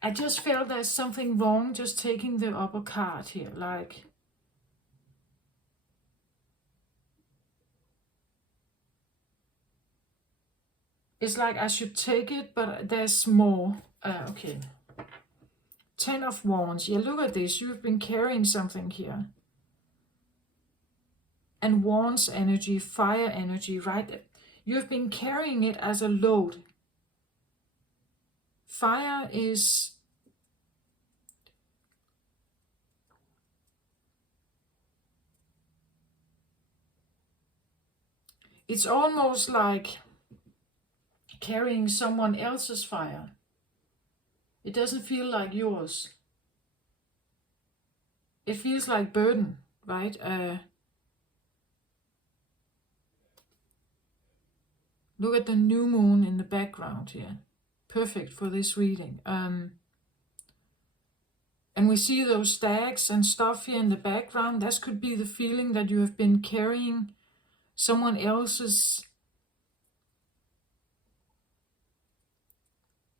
I just felt there's something wrong just taking the upper card here, like it's like I should take it, but there's more. Okay. 10 of Wands. Yeah, look at this. You've been carrying something here. And Wands energy, fire energy, right? You've been carrying it as a load. Fire is... it's almost like carrying someone else's fire. It doesn't feel like yours. It feels like burden, right? Look at the new moon in the background here. Perfect for this reading. And we see those stags and stuff here in the background. This could be the feeling that you have been carrying someone else's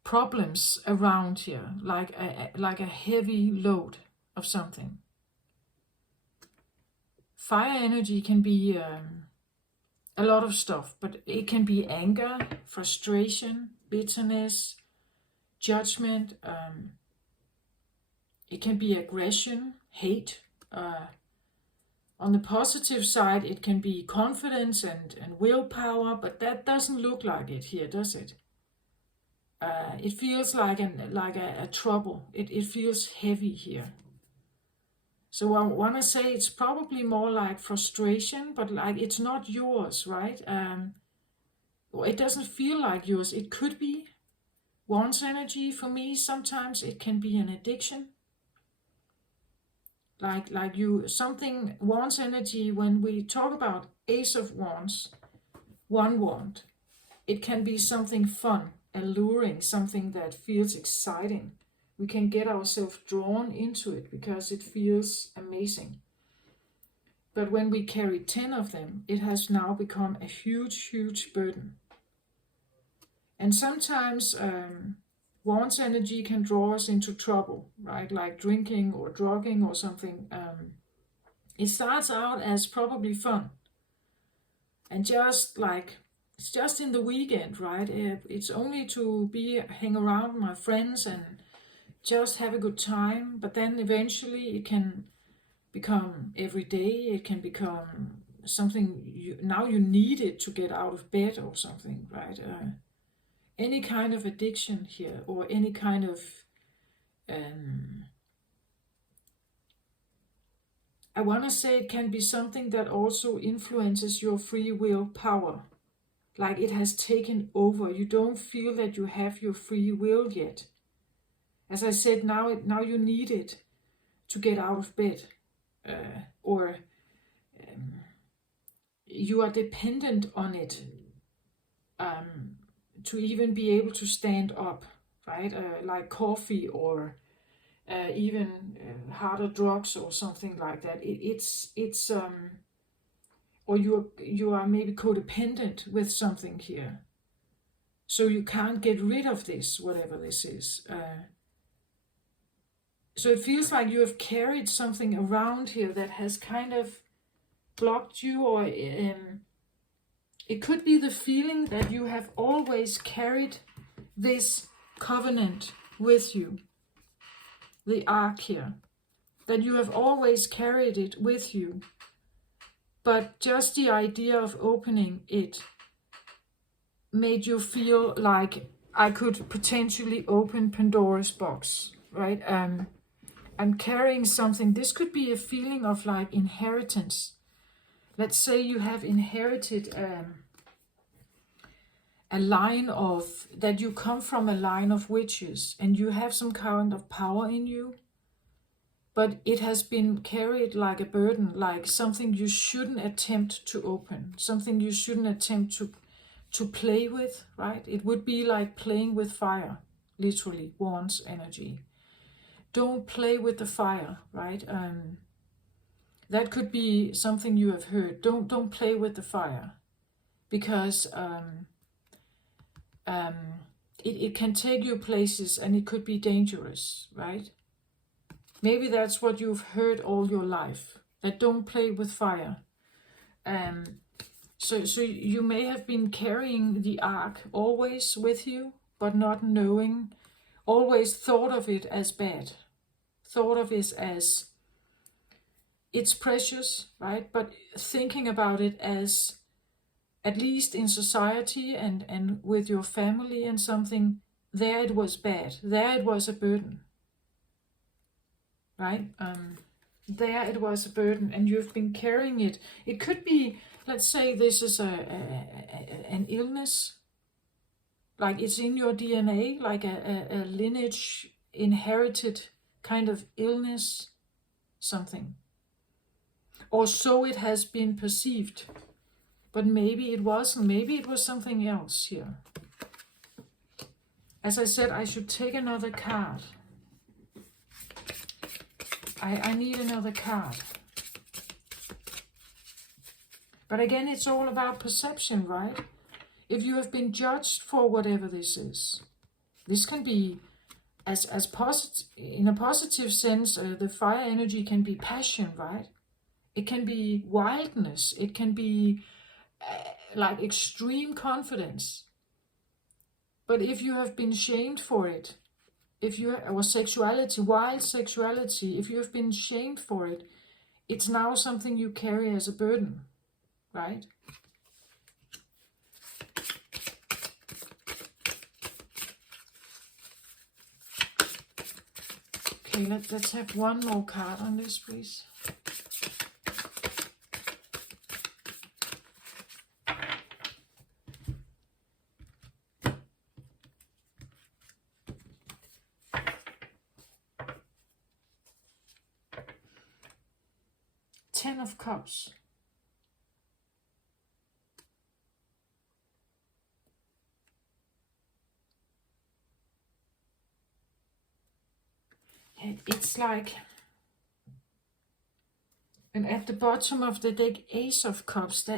problems around here, like a heavy load of something. Fire energy can be a lot of stuff, but it can be anger, frustration, bitterness, judgment. It can be aggression, hate. On the positive side, it can be confidence and willpower, but that doesn't look like it here, does it? It feels like a trouble. It feels heavy here. So I want to say it's probably more like frustration, but like it's not yours, right? It doesn't feel like yours. It could be one's energy. For me, sometimes it can be an addiction. Like you, something, one's energy, when we talk about Ace of Wands, one wand, it can be something fun, alluring, something that feels exciting. We can get ourselves drawn into it because it feels amazing. But when we carry 10 of them, it has now become a huge, huge burden. And sometimes one's energy can draw us into trouble, right? Like drinking or drugging or something. It starts out as probably fun. And just like, it's just in the weekend, right? It's only to hang around with my friends and just have a good time. But then eventually it can become every day. It can become something, now you need it to get out of bed or something, right? Any kind of addiction here, or any kind of I want to say it can be something that also influences your free will power. Like it has taken over. You don't feel that you have your free will yet. As I said, now you need it to get out of bed, or you are dependent on it to even be able to stand up, right? Like coffee, or even harder drugs or something like that. It's or you are maybe codependent with something here, so you can't get rid of this, whatever this is. So it feels like you have carried something around here that has kind of blocked you, or it could be the feeling that you have always carried this covenant with you, the ark here, that you have always carried it with you, but just the idea of opening it made you feel like I could potentially open Pandora's box, right? I'm carrying something. This could be a feeling of like inheritance. Let's say you have inherited a line of, that you come from a line of witches and you have some kind of power in you, but it has been carried like a burden, like something you shouldn't attempt to open, something you shouldn't attempt to play with, right? It would be like playing with fire, literally, one's energy. Don't play with the fire, right? That could be something you have heard. Don't play with the fire, because it can take you places and it could be dangerous, right? Maybe that's what you've heard all your life, that don't play with fire. So you may have been carrying the ark always with you, but not knowing, always thought of it as bad, thought of it as it's precious, right? But thinking about it as, at least in society and with your family and something, there it was bad, there it was a burden, right? There it was a burden and you've been carrying it. It could be, let's say this is an illness, like it's in your DNA, like a lineage inherited kind of illness, something. Or so it has been perceived. But maybe it wasn't. Maybe it was something else here. As I said, I should take another card. I need another card. But again, it's all about perception, right? If you have been judged for whatever this is, this can be as positive, in a positive sense. The fire energy can be passion, right? It can be wildness. It can be like extreme confidence. But if you have been shamed for it, or sexuality, wild sexuality, if you have been shamed for it, it's now something you carry as a burden, right? Okay, let's have one more card on this, please. Ten of Cups. It's like, and at the bottom of the deck, Ace of Cups.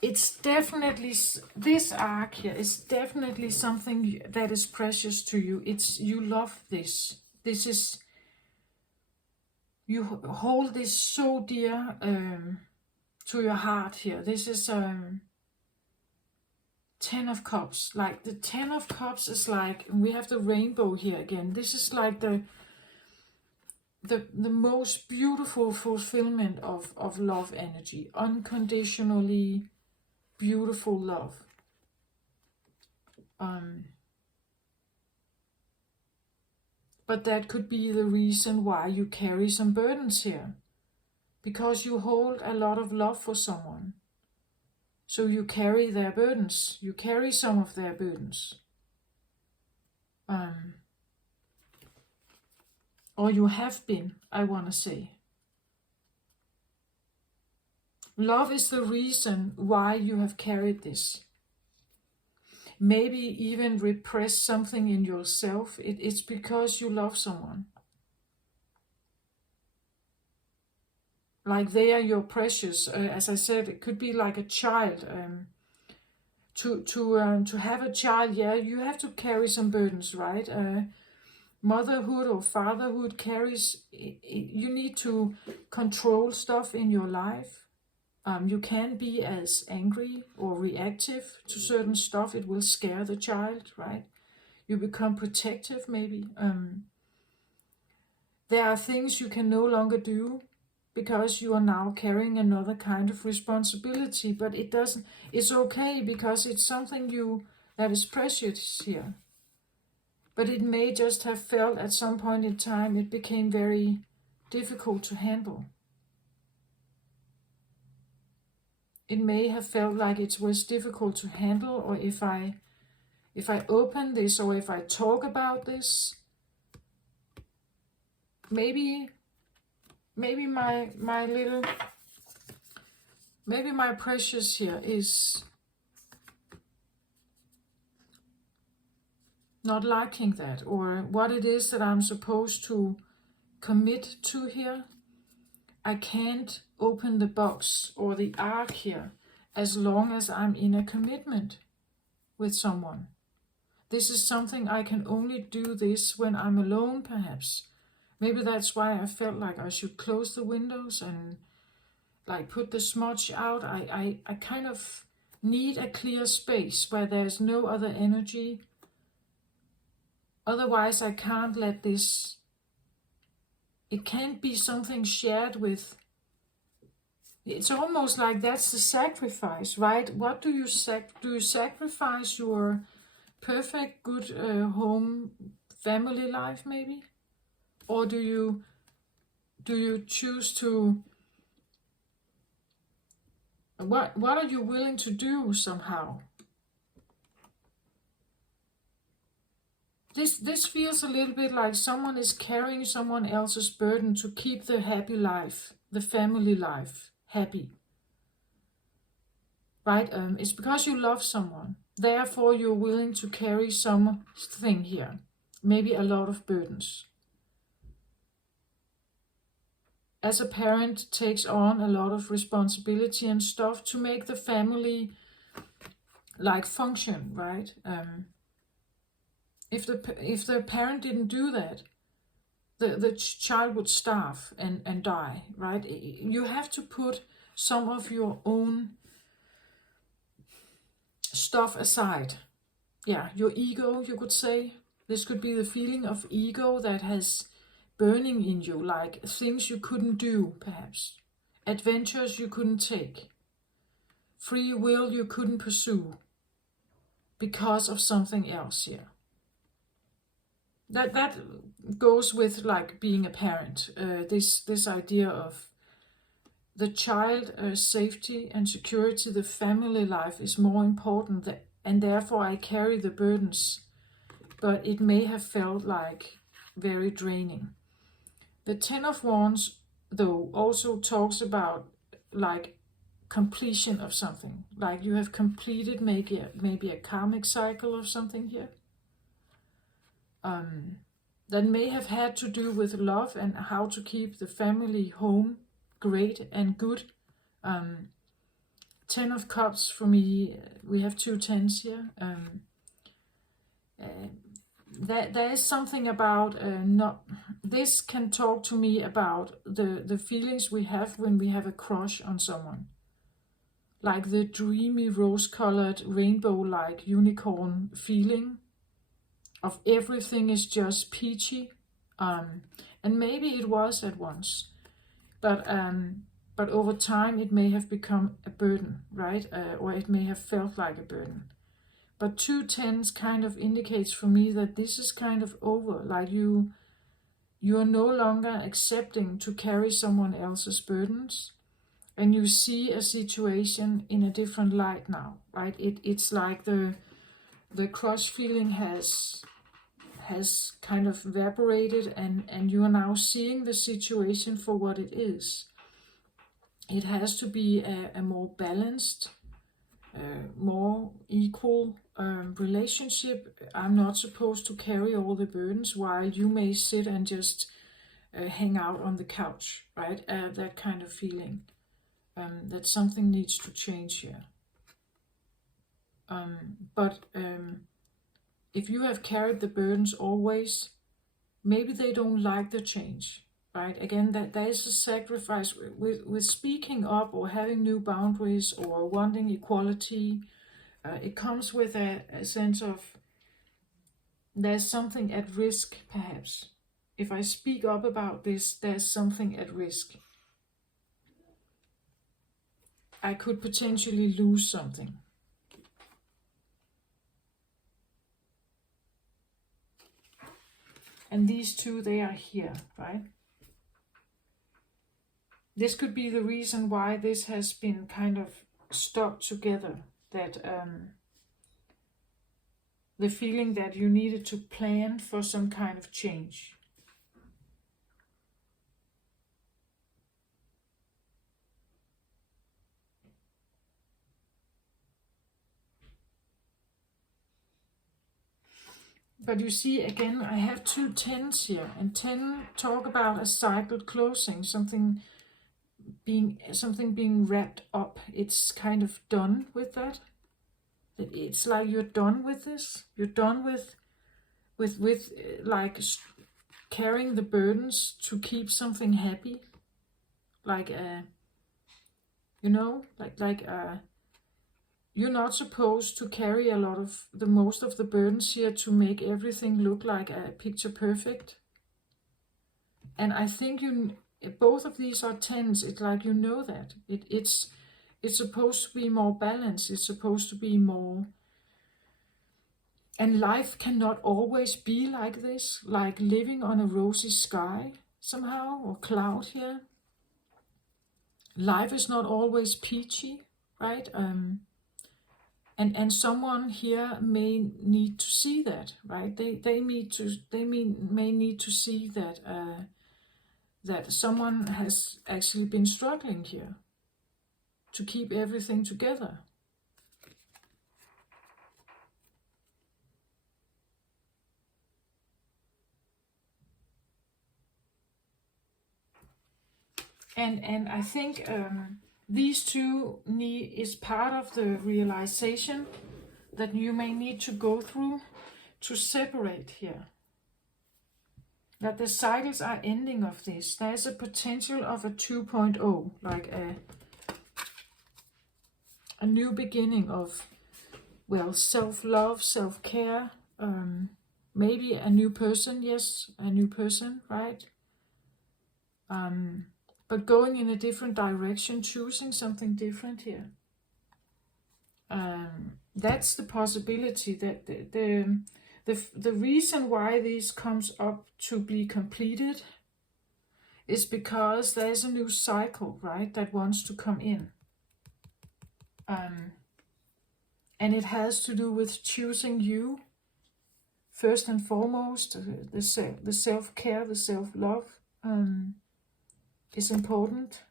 It's definitely, this arc here is definitely something that is precious to you. You love this. This is, you hold this so dear to your heart here. This is Ten of Cups. Like the Ten of Cups is like, we have the rainbow here again. This is like the most beautiful fulfillment of love energy. Unconditionally beautiful love. But that could be the reason why you carry some burdens here. Because you hold a lot of love for someone. So you carry their burdens. You carry some of their burdens. Or you have been, I want to say. Love is the reason why you have carried this. Maybe even repress something in yourself. It's because you love someone. Like they are your precious. As I said, it could be like a child. To have a child, yeah, you have to carry some burdens, right? Motherhood or fatherhood carries. You need to control stuff in your life. You can be as angry or reactive to certain stuff. It will scare the child, right? You become protective, maybe. There are things you can no longer do because you are now carrying another kind of responsibility, but it's okay because it's something that is precious here. But it may just have felt at some point in time it became very difficult to handle. It may have felt like it was difficult to handle, or if I open this or if I talk about this, maybe my precious here is not liking that, or what it is that I'm supposed to commit to here. I can't open the box or the ark here as long as I'm in a commitment with someone. This is something I can only do this when I'm alone, perhaps. Maybe that's why I felt like I should close the windows and like put the smudge out. I kind of need a clear space where there's no other energy. Otherwise, I can't let this. It can't be something shared with. It's almost like that's the sacrifice, right? What do you do? You sacrifice your perfect, good home family life, maybe, or do you choose to? What are you willing to do somehow? This feels a little bit like someone is carrying someone else's burden to keep the happy life, the family life, happy. Right? It's because you love someone. Therefore, you're willing to carry something here. Maybe a lot of burdens. As a parent takes on a lot of responsibility and stuff to make the family like function, right? If the parent didn't do that, the child would starve and die, right? You have to put some of your own stuff aside. Yeah, your ego, you could say. This could be the feeling of ego that has burning in you, like things you couldn't do, perhaps. Adventures you couldn't take. Free will you couldn't pursue. Because of something else here. that goes with like being a parent. This idea of the child safety and security, the family life is more important, and therefore I carry the burdens. But it may have felt like very draining. The Ten of Wands, though, also talks about like completion of something, like you have completed maybe a karmic cycle of something here. That may have had to do with love and how to keep the family home great and good. Ten of Cups for me, we have two tens here. There is something about not. This can talk to me about the feelings we have when we have a crush on someone, like the dreamy rose-colored rainbow-like unicorn feeling of everything is just peachy, and maybe it was at once, but over time it may have become a burden, right? Or it may have felt like a burden. But two tens kind of indicates for me that this is kind of over, like you are no longer accepting to carry someone else's burdens, and you see a situation in a different light now, right? It's like the crush feeling has kind of evaporated, and you are now seeing the situation for what it is. It has to be a more balanced, more equal relationship. I'm not supposed to carry all the burdens while you may sit and just hang out on the couch, right? That kind of feeling, that something needs to change here. But if you have carried the burdens always, maybe they don't like the change, right? Again, that there is a sacrifice with speaking up or having new boundaries or wanting equality. It comes with a sense of there's something at risk, perhaps. If I speak up about this, there's something at risk. I could potentially lose something. And these two, they are here, right? This could be the reason why this has been kind of stuck together, that the feeling that you needed to plan for some kind of change. But you see, again, I have two tens here, and 10 talk about a cycle closing, something being wrapped up. It's kind of done with that. It's like you're done with this. You're done with like carrying the burdens to keep something happy, like you're not supposed to carry most of the burdens here to make everything look like a picture perfect. And I think both of these are tens. It's like that it's supposed to be more balanced. It's supposed to be more. And life cannot always be like this, like living on a rosy sky somehow, or cloud here. Life is not always peachy, right? And someone here may need to see that, right? They may need to see that that someone has actually been struggling here to keep everything together. And I think these two is part of the realization that you may need to go through to separate here. That the cycles are ending of this. There's a potential of a 2.0, like a new beginning of, well, self-love, self-care, maybe a new person, yes, a new person, right? But going in a different direction, choosing something different here. That's the possibility that The reason why this comes up to be completed is because there's a new cycle, right, that wants to come in. And it has to do with choosing you first and foremost. The self-care, the self-love is important.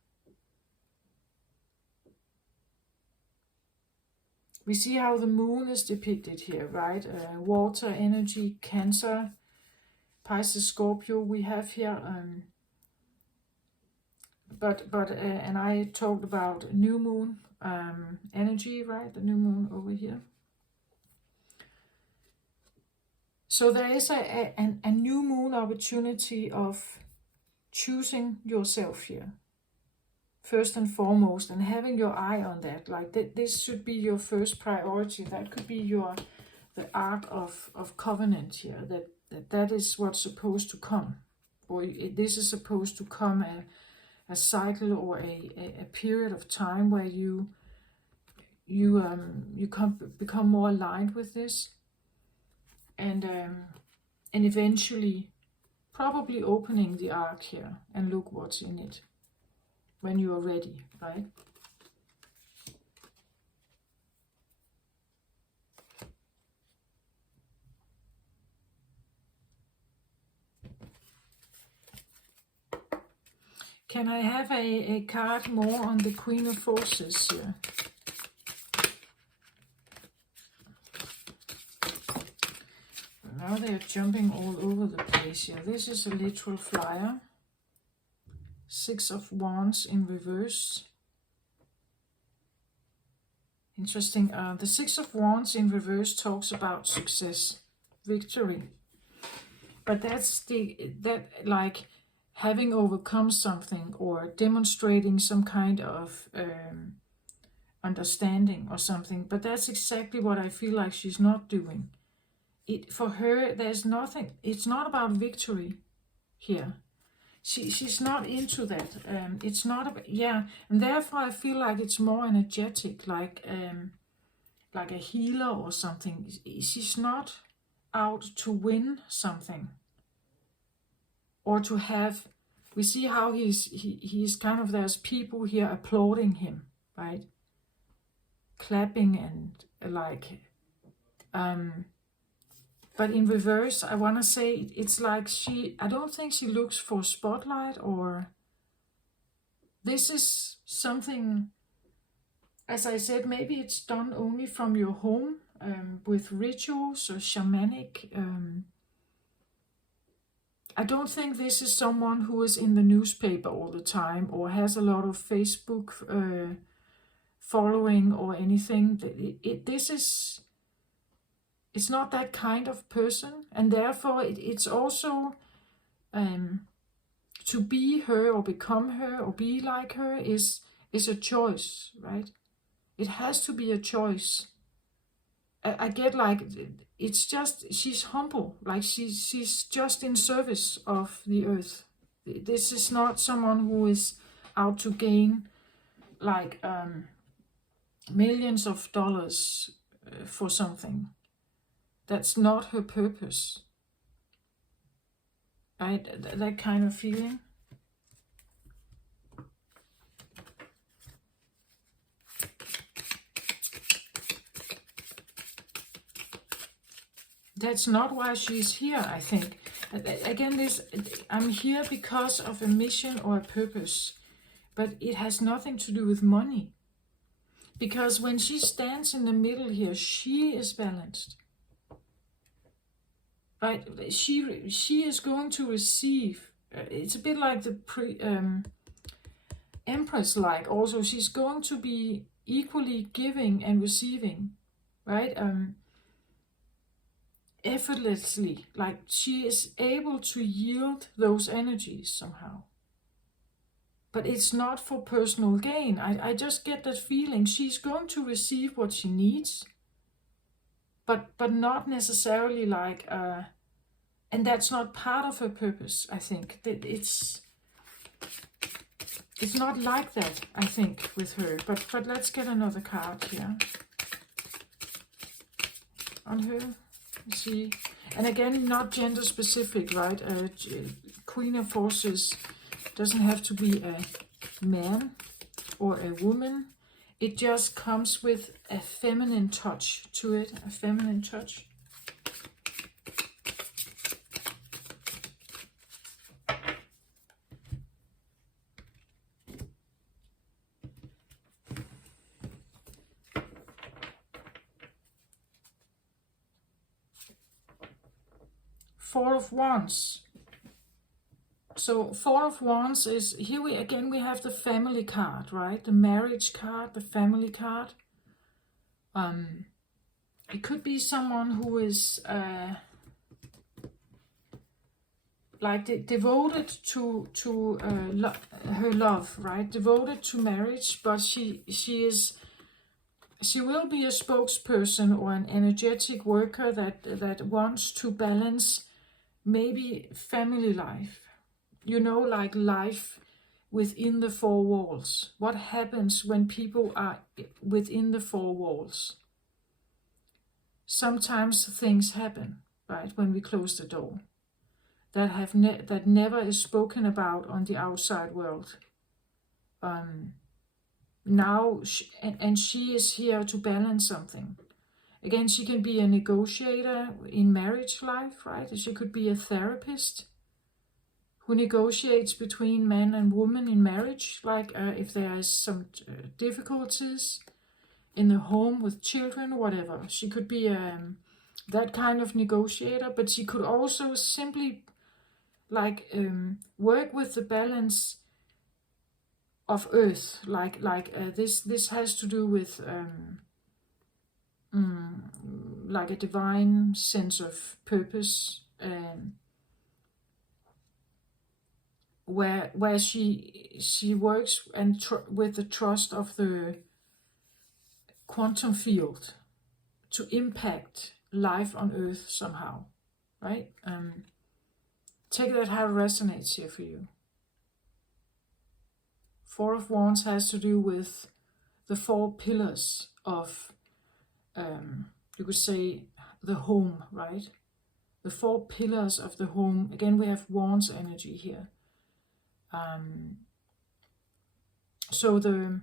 We see how the moon is depicted here, right? Water, energy, Cancer, Pisces, Scorpio we have here. And I talked about new moon energy, right? The new moon over here. So there is a new moon opportunity of choosing yourself here, first and foremost, and having your eye on that. Like this should be your first priority. That could be the arc of covenant here. That is what's supposed to come, or this is supposed to come a cycle or a period of time where you become more aligned with this, and eventually probably opening the ark here and look what's in it when you are ready, right? Can I have a card more on the Queen of Forces here? Now they're jumping all over the place here. This is a literal flyer. Six of Wands in reverse. Interesting. The Six of Wands in reverse talks about success, victory. But that's like having overcome something or demonstrating some kind of understanding or something. But that's exactly what I feel like she's not doing. For her, there's nothing. It's not about victory here. She's not into that. It's not and therefore I feel like it's more energetic, like a healer or something. She's not out to win something or to have. We see how he's kind of, there's people here applauding him, right? Clapping and like but in reverse, I want to say it's like I don't think she looks for spotlight, or this is something, as I said, maybe it's done only from your home with rituals or shamanic. I don't think this is someone who is in the newspaper all the time or has a lot of Facebook following or anything. It's not that kind of person, and therefore it's also to be her or become her or be like her is a choice, right? It has to be a choice. I get like it's just she's humble, like she's just in service of the earth. This is not someone who is out to gain like millions of dollars for something. That's not her purpose, right? That kind of feeling. That's not why she's here, I think. Again, I'm here because of a mission or a purpose, but it has nothing to do with money. Because when she stands in the middle here, she is balanced. Right, she is going to receive. It's a bit like the Empress, like also she's going to be equally giving and receiving, right? Effortlessly, like she is able to yield those energies somehow. But it's not for personal gain. I just get that feeling. She's going to receive what she needs, but not necessarily like and that's not part of her purpose. I think that it's not like that, I think, with her. But let's get another card here on her. Let's see. And again, not gender specific, right? Queen of Forces doesn't have to be a man or a woman. It just comes with a feminine touch to it, a feminine touch. Four of Wands. So Four of Wands is, here we have the family card, right? The marriage card, the family card. It could be someone who is like devoted to her love, right? Devoted to marriage, but she will be a spokesperson or an energetic worker that wants to balance maybe family life, you know, like life within the four walls. What happens when people are within the four walls? Sometimes things happen, right, when we close the door, that never is spoken about on the outside world. Now, she is here to balance something. Again, she can be a negotiator in marriage life, right? She could be a therapist who negotiates between man and woman in marriage, like if there is some difficulties in the home with children, whatever. She could be that kind of negotiator, but she could also simply work with the balance of earth, this has to do with like a divine sense of purpose, where she works and with the trust of the quantum field to impact life on earth somehow, right? Take that how it resonates here for you. Four of Wands has to do with the four pillars of, you could say, the home, right? The four pillars of the home. Again, we have Wands energy here. So the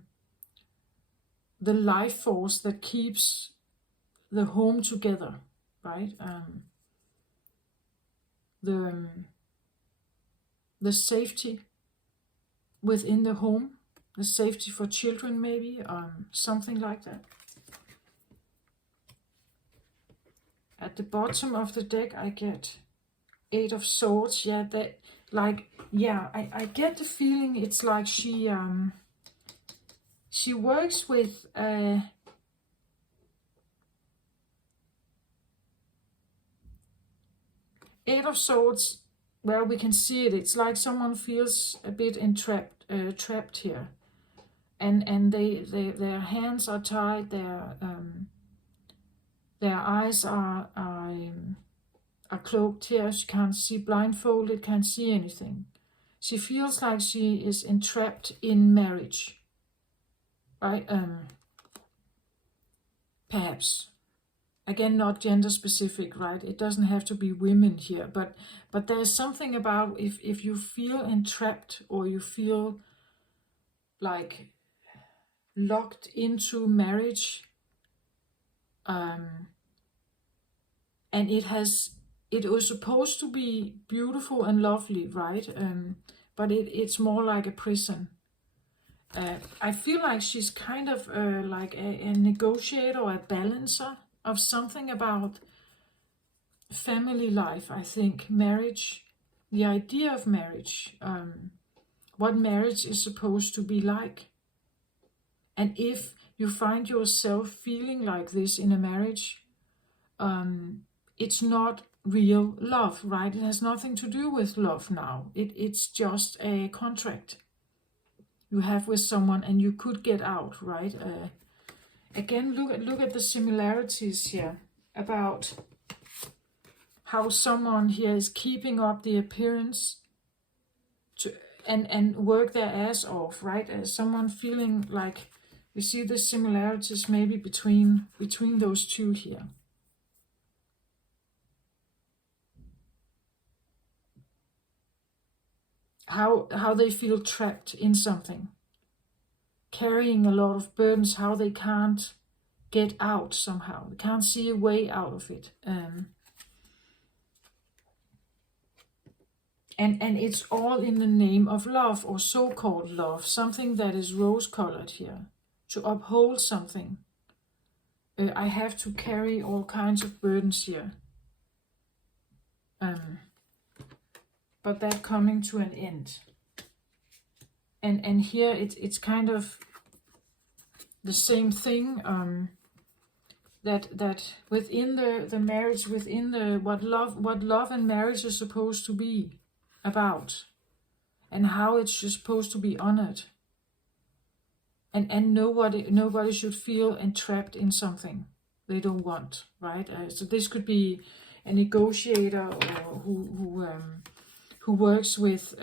life force that keeps the home together, right? The safety within the home, the safety for children, maybe, something like that. At the bottom of the deck, I get Eight of Swords. Yeah, that, like, yeah, I get the feeling it's like she works with Eight of Swords. Well, we can see it. It's like someone feels a bit trapped here, and their hands are tied. Their eyes are cloaked here. She can't see, blindfolded, can't see anything. She feels like she is entrapped in marriage, right? Perhaps. Again, not gender specific, right? It doesn't have to be women here, but there's something about if you feel entrapped or you feel like locked into marriage, and it was supposed to be beautiful and lovely, right? But it's more like a prison. I feel like she's kind of like a negotiator or a balancer of something about family life, I think. Marriage, the idea of marriage, what marriage is supposed to be like. And if you find yourself feeling like this in a marriage, it's not real love, right? It has nothing to do with love now. It's just a contract you have with someone, and you could get out, right? Again, look at the similarities here about how someone here is keeping up the appearance to and work their ass off, right? As someone feeling like, we see the similarities maybe between those two here. how they feel trapped in something, carrying a lot of burdens, how they can't get out somehow. They can't see a way out of it. And it's all in the name of love, or so-called love, something that is rose-colored here. To uphold something, I have to carry all kinds of burdens here. But that coming to an end. And here it's kind of the same thing, that within the marriage, within the what love and marriage is supposed to be about, and how it's supposed to be honored. And nobody should feel entrapped in something they don't want, right? So this could be a negotiator, or who works with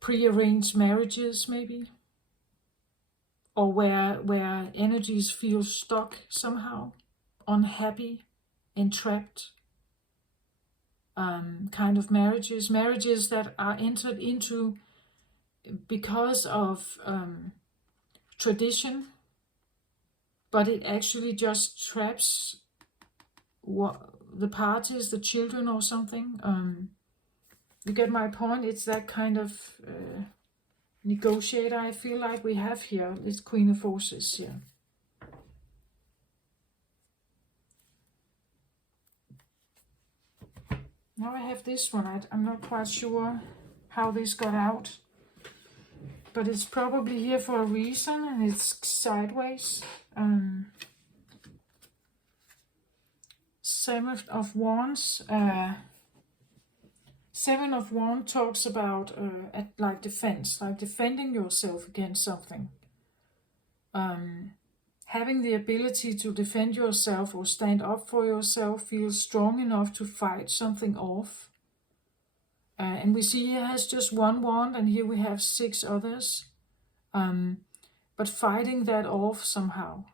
pre-arranged marriages, maybe, or where energies feel stuck somehow, unhappy, entrapped. Kind of marriages that are entered into because of tradition, but it actually just traps the parties, the children or something. You get my point? It's that kind of negotiator I feel like we have here. It's Queen of Forces here. Now I have this one. I'm not quite sure how this got out, but it's probably here for a reason, and it's sideways. Seven of Wands. Seven of Wands talks about like defense, like defending yourself against something. Having the ability to defend yourself or stand up for yourself, feel strong enough to fight something off. And we see here has just one wand, and here we have 6 others. But fighting that off somehow.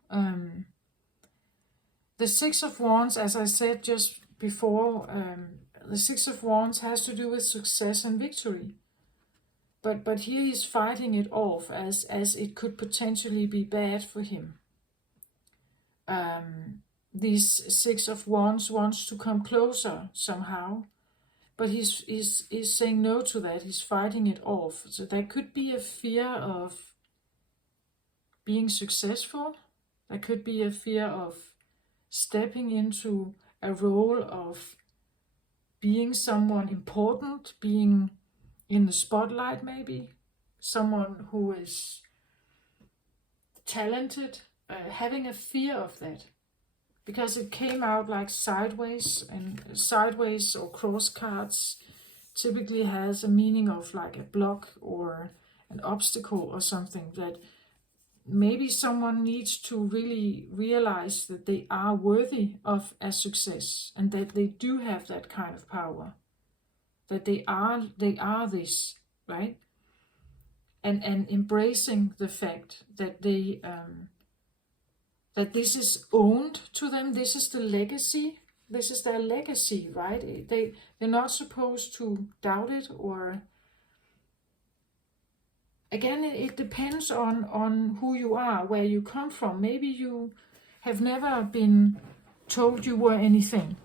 The 6 of Wands, as I said just before, the 6 of Wands has to do with success and victory. But here he's fighting it off as it could potentially be bad for him. These 6 of Wands wants to come closer somehow, but he's saying no to that. He's fighting it off. So there could be a fear of being successful. There could be a fear of stepping into a role of being someone important, being in the spotlight maybe, someone who is talented, having a fear of that. Because it came out like sideways, and sideways or cross cards typically has a meaning of like a block or an obstacle or something, that maybe someone needs to really realize that they are worthy of a success, and that they do have that kind of power, that they are this, right? And embracing the fact that they that this is owned to them. This is the legacy. This is their legacy, right? They're not supposed to doubt it, or again, it depends on who you are, where you come from. Maybe you have never been told you were anything.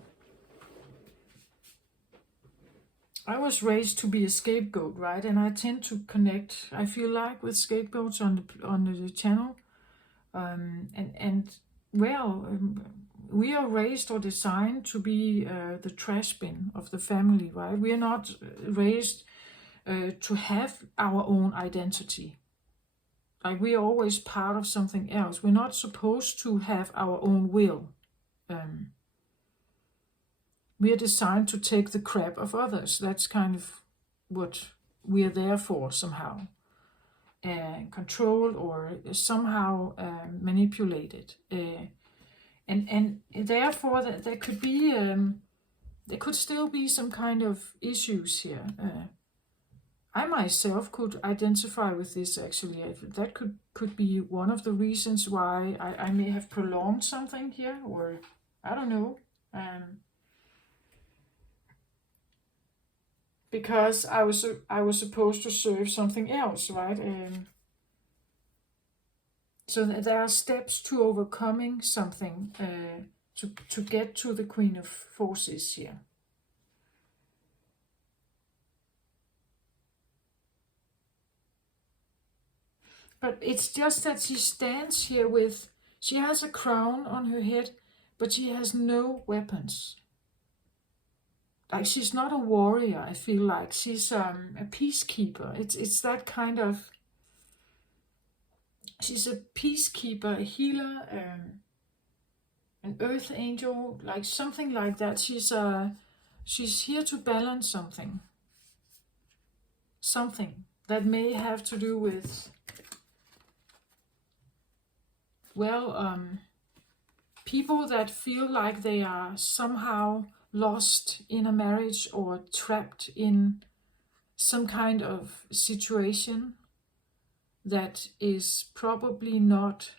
I was raised to be a scapegoat, right? And I tend to connect, I feel like, with scapegoats on the channel. We are raised or designed to be the trash bin of the family, right? We are not raised to have our own identity. Like, we are always part of something else. We're not supposed to have our own will. We are designed to take the crap of others. That's kind of what we are there for somehow. Control or somehow manipulated. And therefore there could be there could still be some kind of issues here. I myself could identify with this, actually. That could be one of the reasons why I may have prolonged something here, or I don't know. because I was supposed to serve something else, right? So there are steps to overcoming something to get to the Queen of Forces here. But it's just that she stands here with, she has a crown on her head, but she has no weapons. Like, she's not a warrior, I feel like. She's a peacekeeper. It's that kind of, she's a peacekeeper, a healer, an earth angel, like something like that. She's here to balance something. Something that may have to do with, well, people that feel like they are somehow lost in a marriage or trapped in some kind of situation that is probably not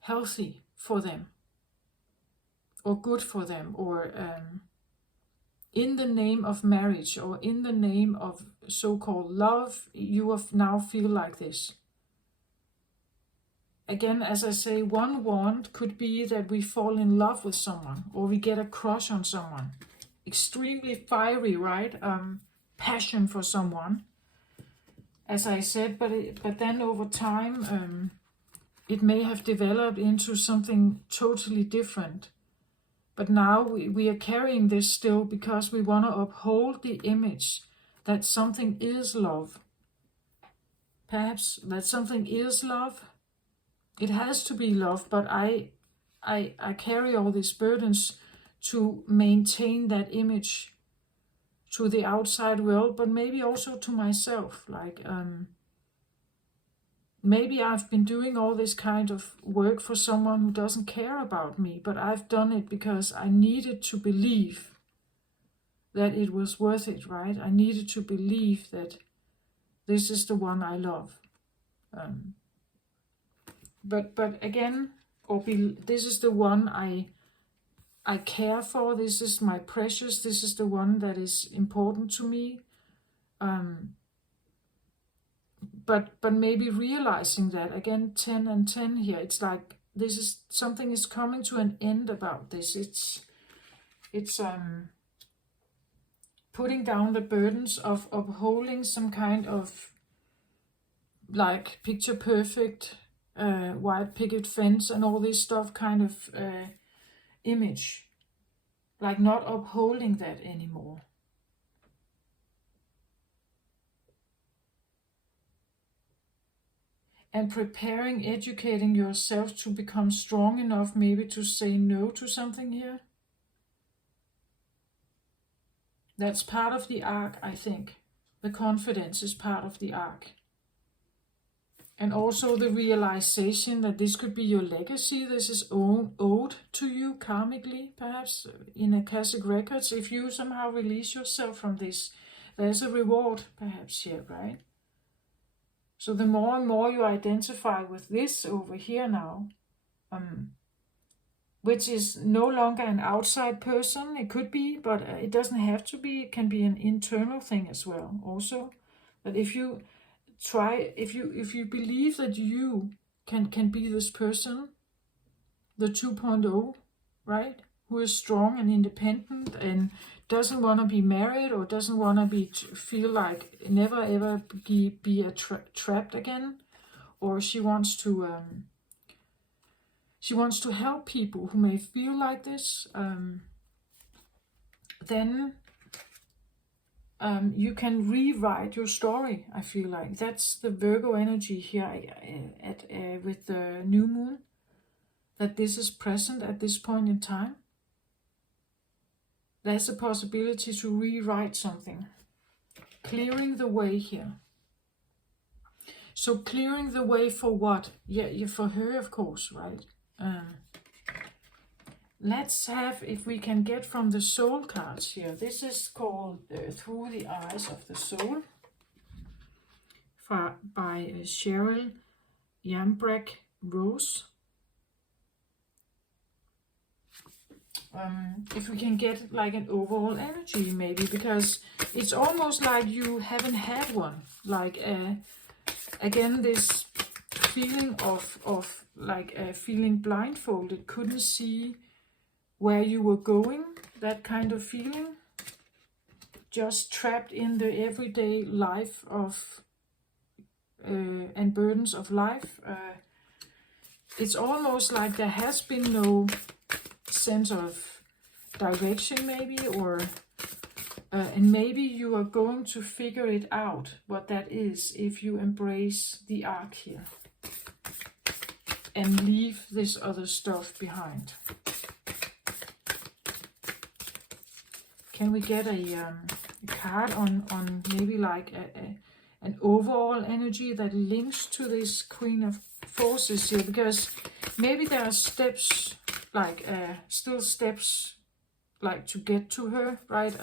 healthy for them or good for them, or in the name of marriage or in the name of so-called love, you now feel like this. Again, as I say, one wand could be that we fall in love with someone, or we get a crush on someone. Extremely fiery, right? Passion for someone, as I said, but then over time, it may have developed into something totally different. But now we are carrying this still because we want to uphold the image that something is love. Perhaps that something is love. It has to be love, but I carry all these burdens to maintain that image to the outside world, but maybe also to myself. Like, maybe I've been doing all this kind of work for someone who doesn't care about me, but I've done it because I needed to believe that it was worth it, right? I needed to believe that this is the one I love. But again, this is the one I care for. This is my precious. This is the one that is important to me. But maybe realizing that, again, 10 and 10 here, it's like this is something is coming to an end about this. It's putting down the burdens of upholding some kind of, like, picture perfect white picket fence and all this stuff kind of image, like not upholding that anymore. And preparing, educating yourself to become strong enough maybe to say no to something here. That's part of the arc, I think. The confidence is part of the arc. And also the realization that this could be your legacy. This is owed to you karmically, perhaps, in Akashic records. If you somehow release yourself from this, there's a reward, perhaps, here, right? So the more and more you identify with this over here now, which is no longer an outside person, it could be, but it doesn't have to be. It can be an internal thing as well. Also, that if you if you believe that you can be this person, the 2.0, right, who is strong and independent and doesn't want to be married or doesn't want to feel like never ever be trapped again, or she wants to help people who may feel like this, then you can rewrite your story. I feel like that's the Virgo energy here with the new moon, that this is present at this point in time. There's a possibility to rewrite something, clearing the way here. So clearing the way for what? Yeah, for her, of course, right? Let's have, if we can get from the soul cards here. This is called Through the Eyes of the Soul by Cheryl Yambreck Rose. If we can get like an overall energy maybe, because it's almost like you haven't had one. Like again, this feeling of like feeling blindfolded, couldn't see where you were going, that kind of feeling. Just trapped in the everyday life of and burdens of life. It's almost like there has been no sense of direction maybe, or and maybe you are going to figure it out what that is if you embrace the arc here and leave this other stuff behind. Can we get a card on maybe like an overall energy that links to this Queen of Forces here? Because maybe there are steps, like still steps like to get to her, right?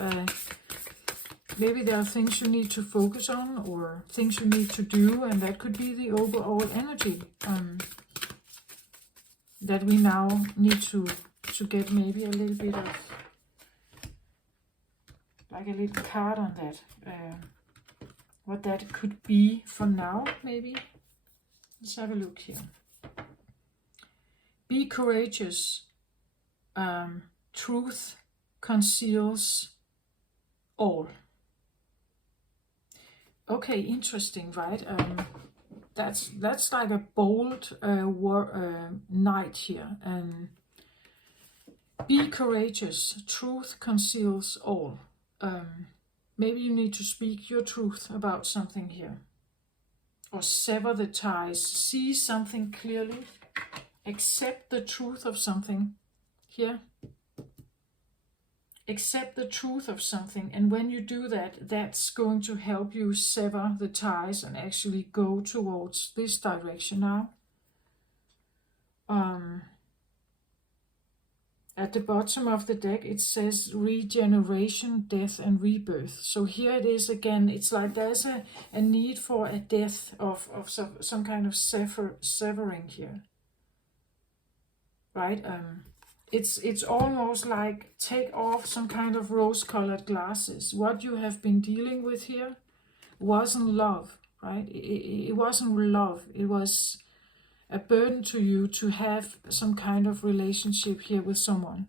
Maybe there are things you need to focus on or things you need to do, and that could be the overall energy that we now need to get maybe a little bit of, like a little card on that. What that could be for now, maybe. Let's have a look here. Be courageous. Truth conceals all. Okay, interesting, right? That's like a bold knight here. Be courageous. Truth conceals all. Maybe you need to speak your truth about something here, or sever the ties. See something clearly. Accept the truth of something here. Accept the truth of something, and when you do that, that's going to help you sever the ties and actually go towards this direction now. At the bottom of the deck, it says regeneration, death, and rebirth. So here it is again. It's like there's a need for a death of some kind of severing here, right? It's almost like take off some kind of rose-colored glasses. What you have been dealing with here wasn't love, right? It wasn't love. It was a burden to you to have some kind of relationship here with someone.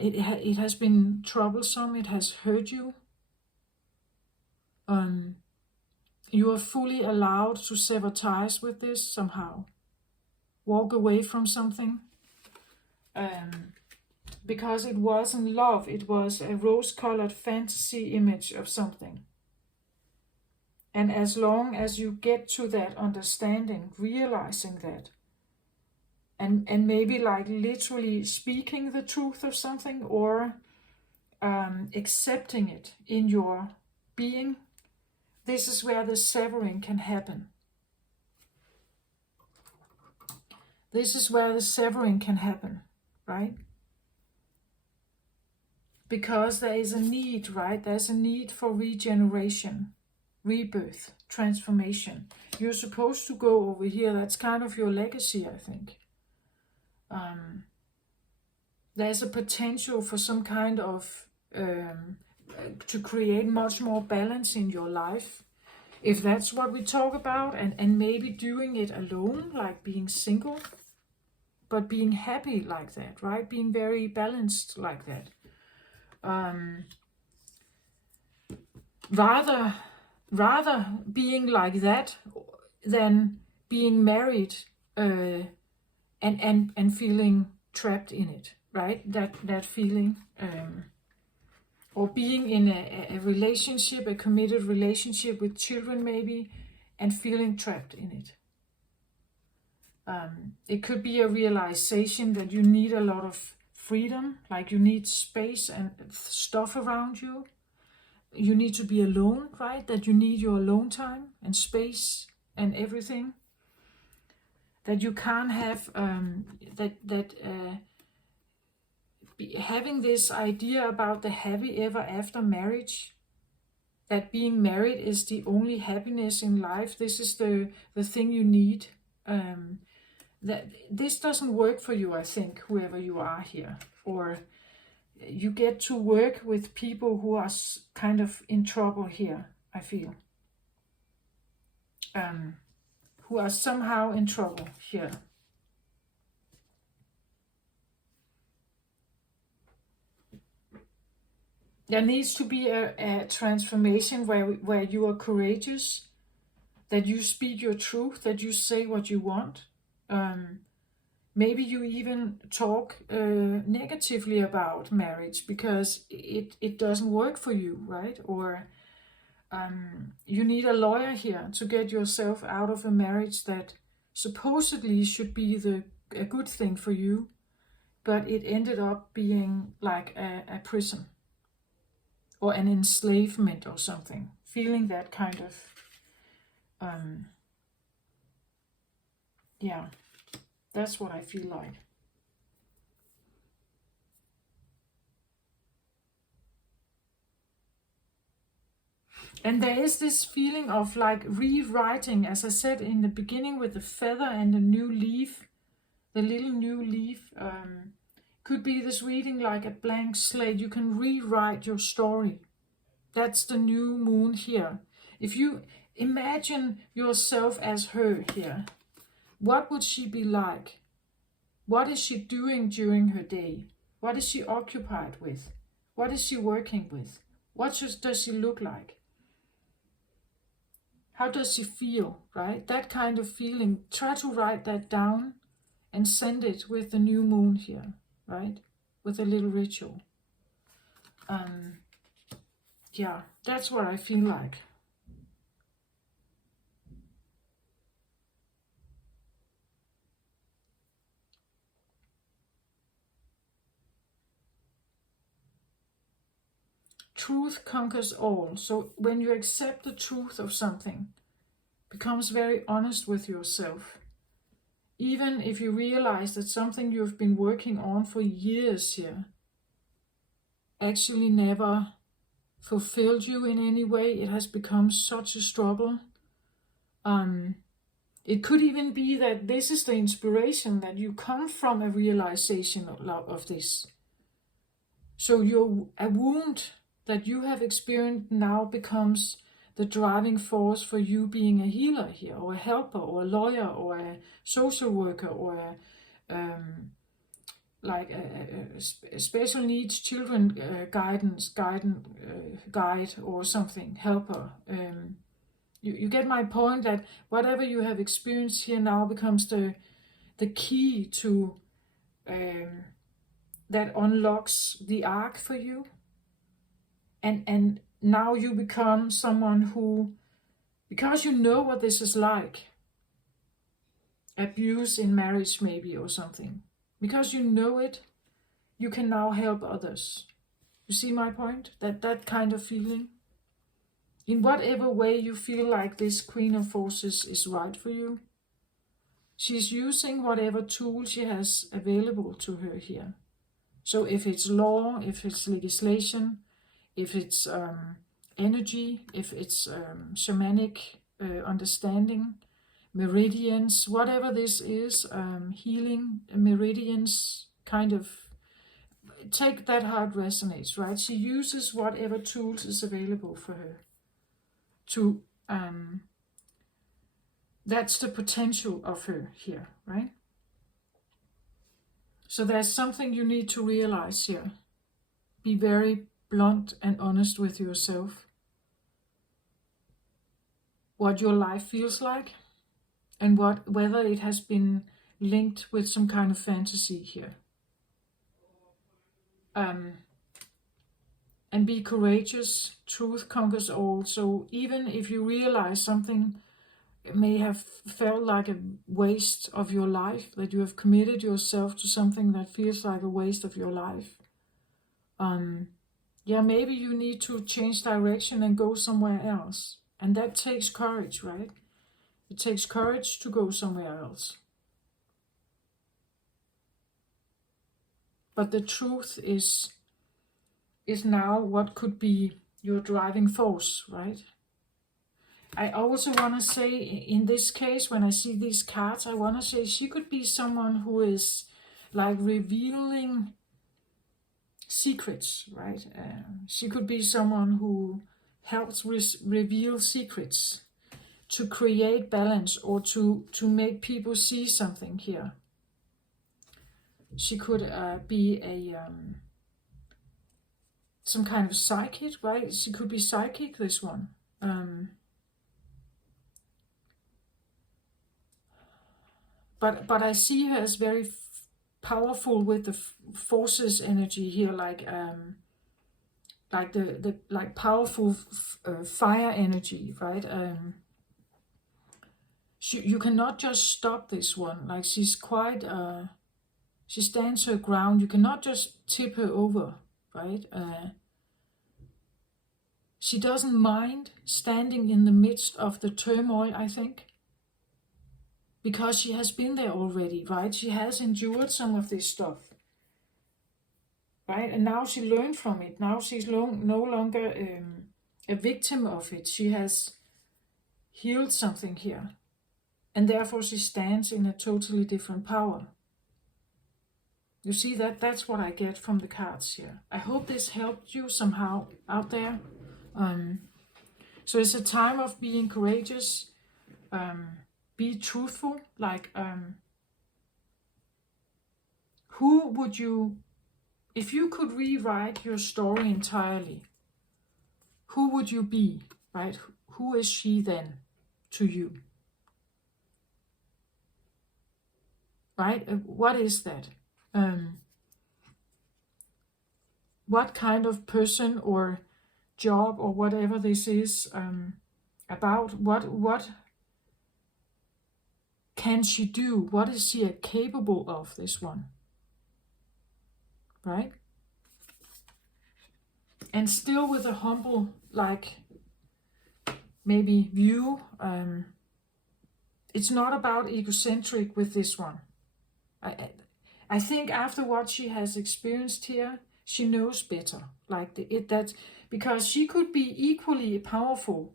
It has been troublesome. It has hurt you. You are fully allowed to sever ties with this somehow. Walk away from something. Because it wasn't love, it was a rose-colored fantasy image of something. And as long as you get to that understanding, realizing that, and maybe like literally speaking the truth of something, or accepting it in your being, this is where the severing can happen. This is where the severing can happen, right? Because there is a need, right? There's a need for regeneration, rebirth, transformation. You're supposed to go over here. That's kind of your legacy, I think. There's a potential for some kind of, to create much more balance in your life. If that's what we talk about, and maybe doing it alone, like being single, but being happy like that, right? Being very balanced like that. Rather being like that than being married and feeling trapped in it, right? That feeling, or being in a relationship, a committed relationship with children maybe, and feeling trapped in it. It could be a realization that you need a lot of freedom, like you need space and stuff around you. You need to be alone, right? That you need your alone time and space and everything. That you can't have having this idea about the happy ever after marriage, that being married is the only happiness in life. This is the thing you need. that this doesn't work for you, I think, whoever you are here. Or you get to work with people who are kind of in trouble here, I feel. Who are somehow in trouble here. There needs to be a transformation where you are courageous, that you speak your truth, that you say what you want. Maybe you even talk negatively about marriage because it doesn't work for you, right? Or you need a lawyer here to get yourself out of a marriage that supposedly should be a good thing for you, but it ended up being like a prison or an enslavement or something. Feeling that kind of, yeah, that's what I feel like. And there is this feeling of like rewriting, as I said in the beginning, with the feather and the new leaf, the little new leaf. Could be this reading like a blank slate. You can rewrite your story. That's the new moon here. If you imagine yourself as her here, what would she be like? What is she doing during her day? What is she occupied with? What is she working with? What does she look like? How does she feel, right? That kind of feeling. Try to write that down and send it with the new moon here, right? With a little ritual. Yeah, that's what I feel like. Truth conquers all. So when you accept the truth of something, becomes very honest with yourself. Even if you realize that something you've been working on for years here actually never fulfilled you in any way, it has become such a struggle. It could even be that this is the inspiration, that you come from a realization of this. So a wound that you have experienced now becomes the driving force for you being a healer here, or a helper, or a lawyer, or a social worker, or a special needs children guide or something, helper. You get my point, that whatever you have experienced here now becomes the key to that unlocks the arc for you. And now you become someone who, because you know what this is like, abuse in marriage maybe or something, because you know it, you can now help others. You see my point? That kind of feeling. In whatever way you feel like this Queen of Forces is right for you, she's using whatever tool she has available to her here. So if it's law, if it's legislation, if it's energy, if it's shamanic understanding, meridians, whatever this is, healing meridians, kind of, take that how it resonates, right? She uses whatever tools is available for her to, that's the potential of her here, right? So there's something you need to realize here. Be very blunt and honest with yourself. What your life feels like, and whether it has been linked with some kind of fantasy here. And be courageous. Truth conquers all. So even if you realize something may have felt like a waste of your life, that you have committed yourself to something that feels like a waste of your life, yeah, maybe you need to change direction and go somewhere else. And that takes courage, right? It takes courage to go somewhere else. But the truth is now what could be your driving force, right? I also want to say, in this case, when I see these cards, I want to say she could be someone who is like revealing secrets, right? She could be someone who helps reveal secrets to create balance or to make people see something here. She could be a some kind of psychic, right? She could be psychic, this one. But I see her as very powerful with the forces energy here, like the like powerful fire energy, right? You cannot just stop this one. Like she's quite she stands her ground. You cannot just tip her over, right? She doesn't mind standing in the midst of the turmoil, I think, because she has been there already, right? She has endured some of this stuff, right? And now she learned from it. Now she's no longer a victim of it. She has healed something here. And therefore she stands in a totally different power. You see, that's what I get from the cards here. I hope this helped you somehow out there. So it's a time of being courageous, be truthful, like who would you, if you could rewrite your story entirely, who would you be, right? Who is she then to you? Right? What is that? What kind of person or job or whatever this is about? What can she do? What is she capable of, this one? Right? And still with a humble, like, maybe view. It's not about egocentric with this one. I think after what she has experienced here, she knows better. Like that, because she could be equally powerful,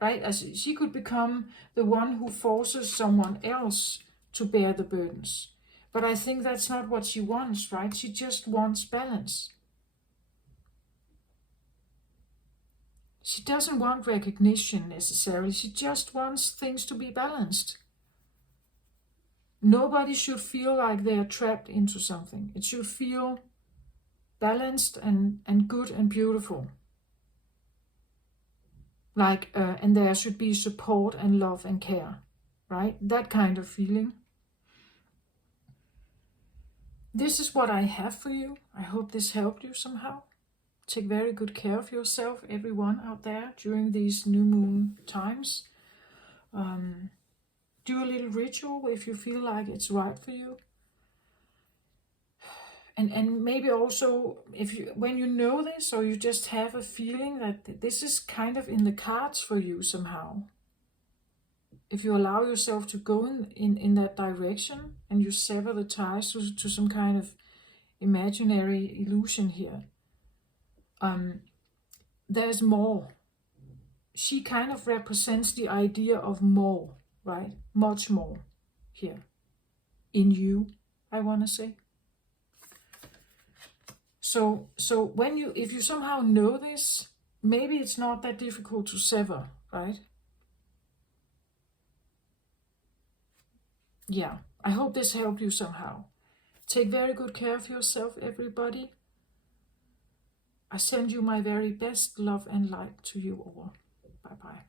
right? As she could become the one who forces someone else to bear the burdens. But I think that's not what she wants, right? She just wants balance. She doesn't want recognition necessarily. She just wants things to be balanced. Nobody should feel like they are trapped into something. It should feel balanced and good and beautiful. Like, and there should be support and love and care, right? That kind of feeling. This is what I have for you. I hope this helped you somehow. Take very good care of yourself, everyone out there, during these new moon times. Do a little ritual if you feel like it's right for you. And maybe also, if you, when you know this, or you just have a feeling that this is kind of in the cards for you somehow, if you allow yourself to go in that direction and you sever the ties to some kind of imaginary illusion here, there's more. She kind of represents the idea of more, right? Much more here in you, I want to say. So when if you somehow know this, maybe it's not that difficult to sever, right? Yeah, I hope this helped you somehow. Take very good care of yourself, everybody. I send you my very best love and light to you all. Bye-bye.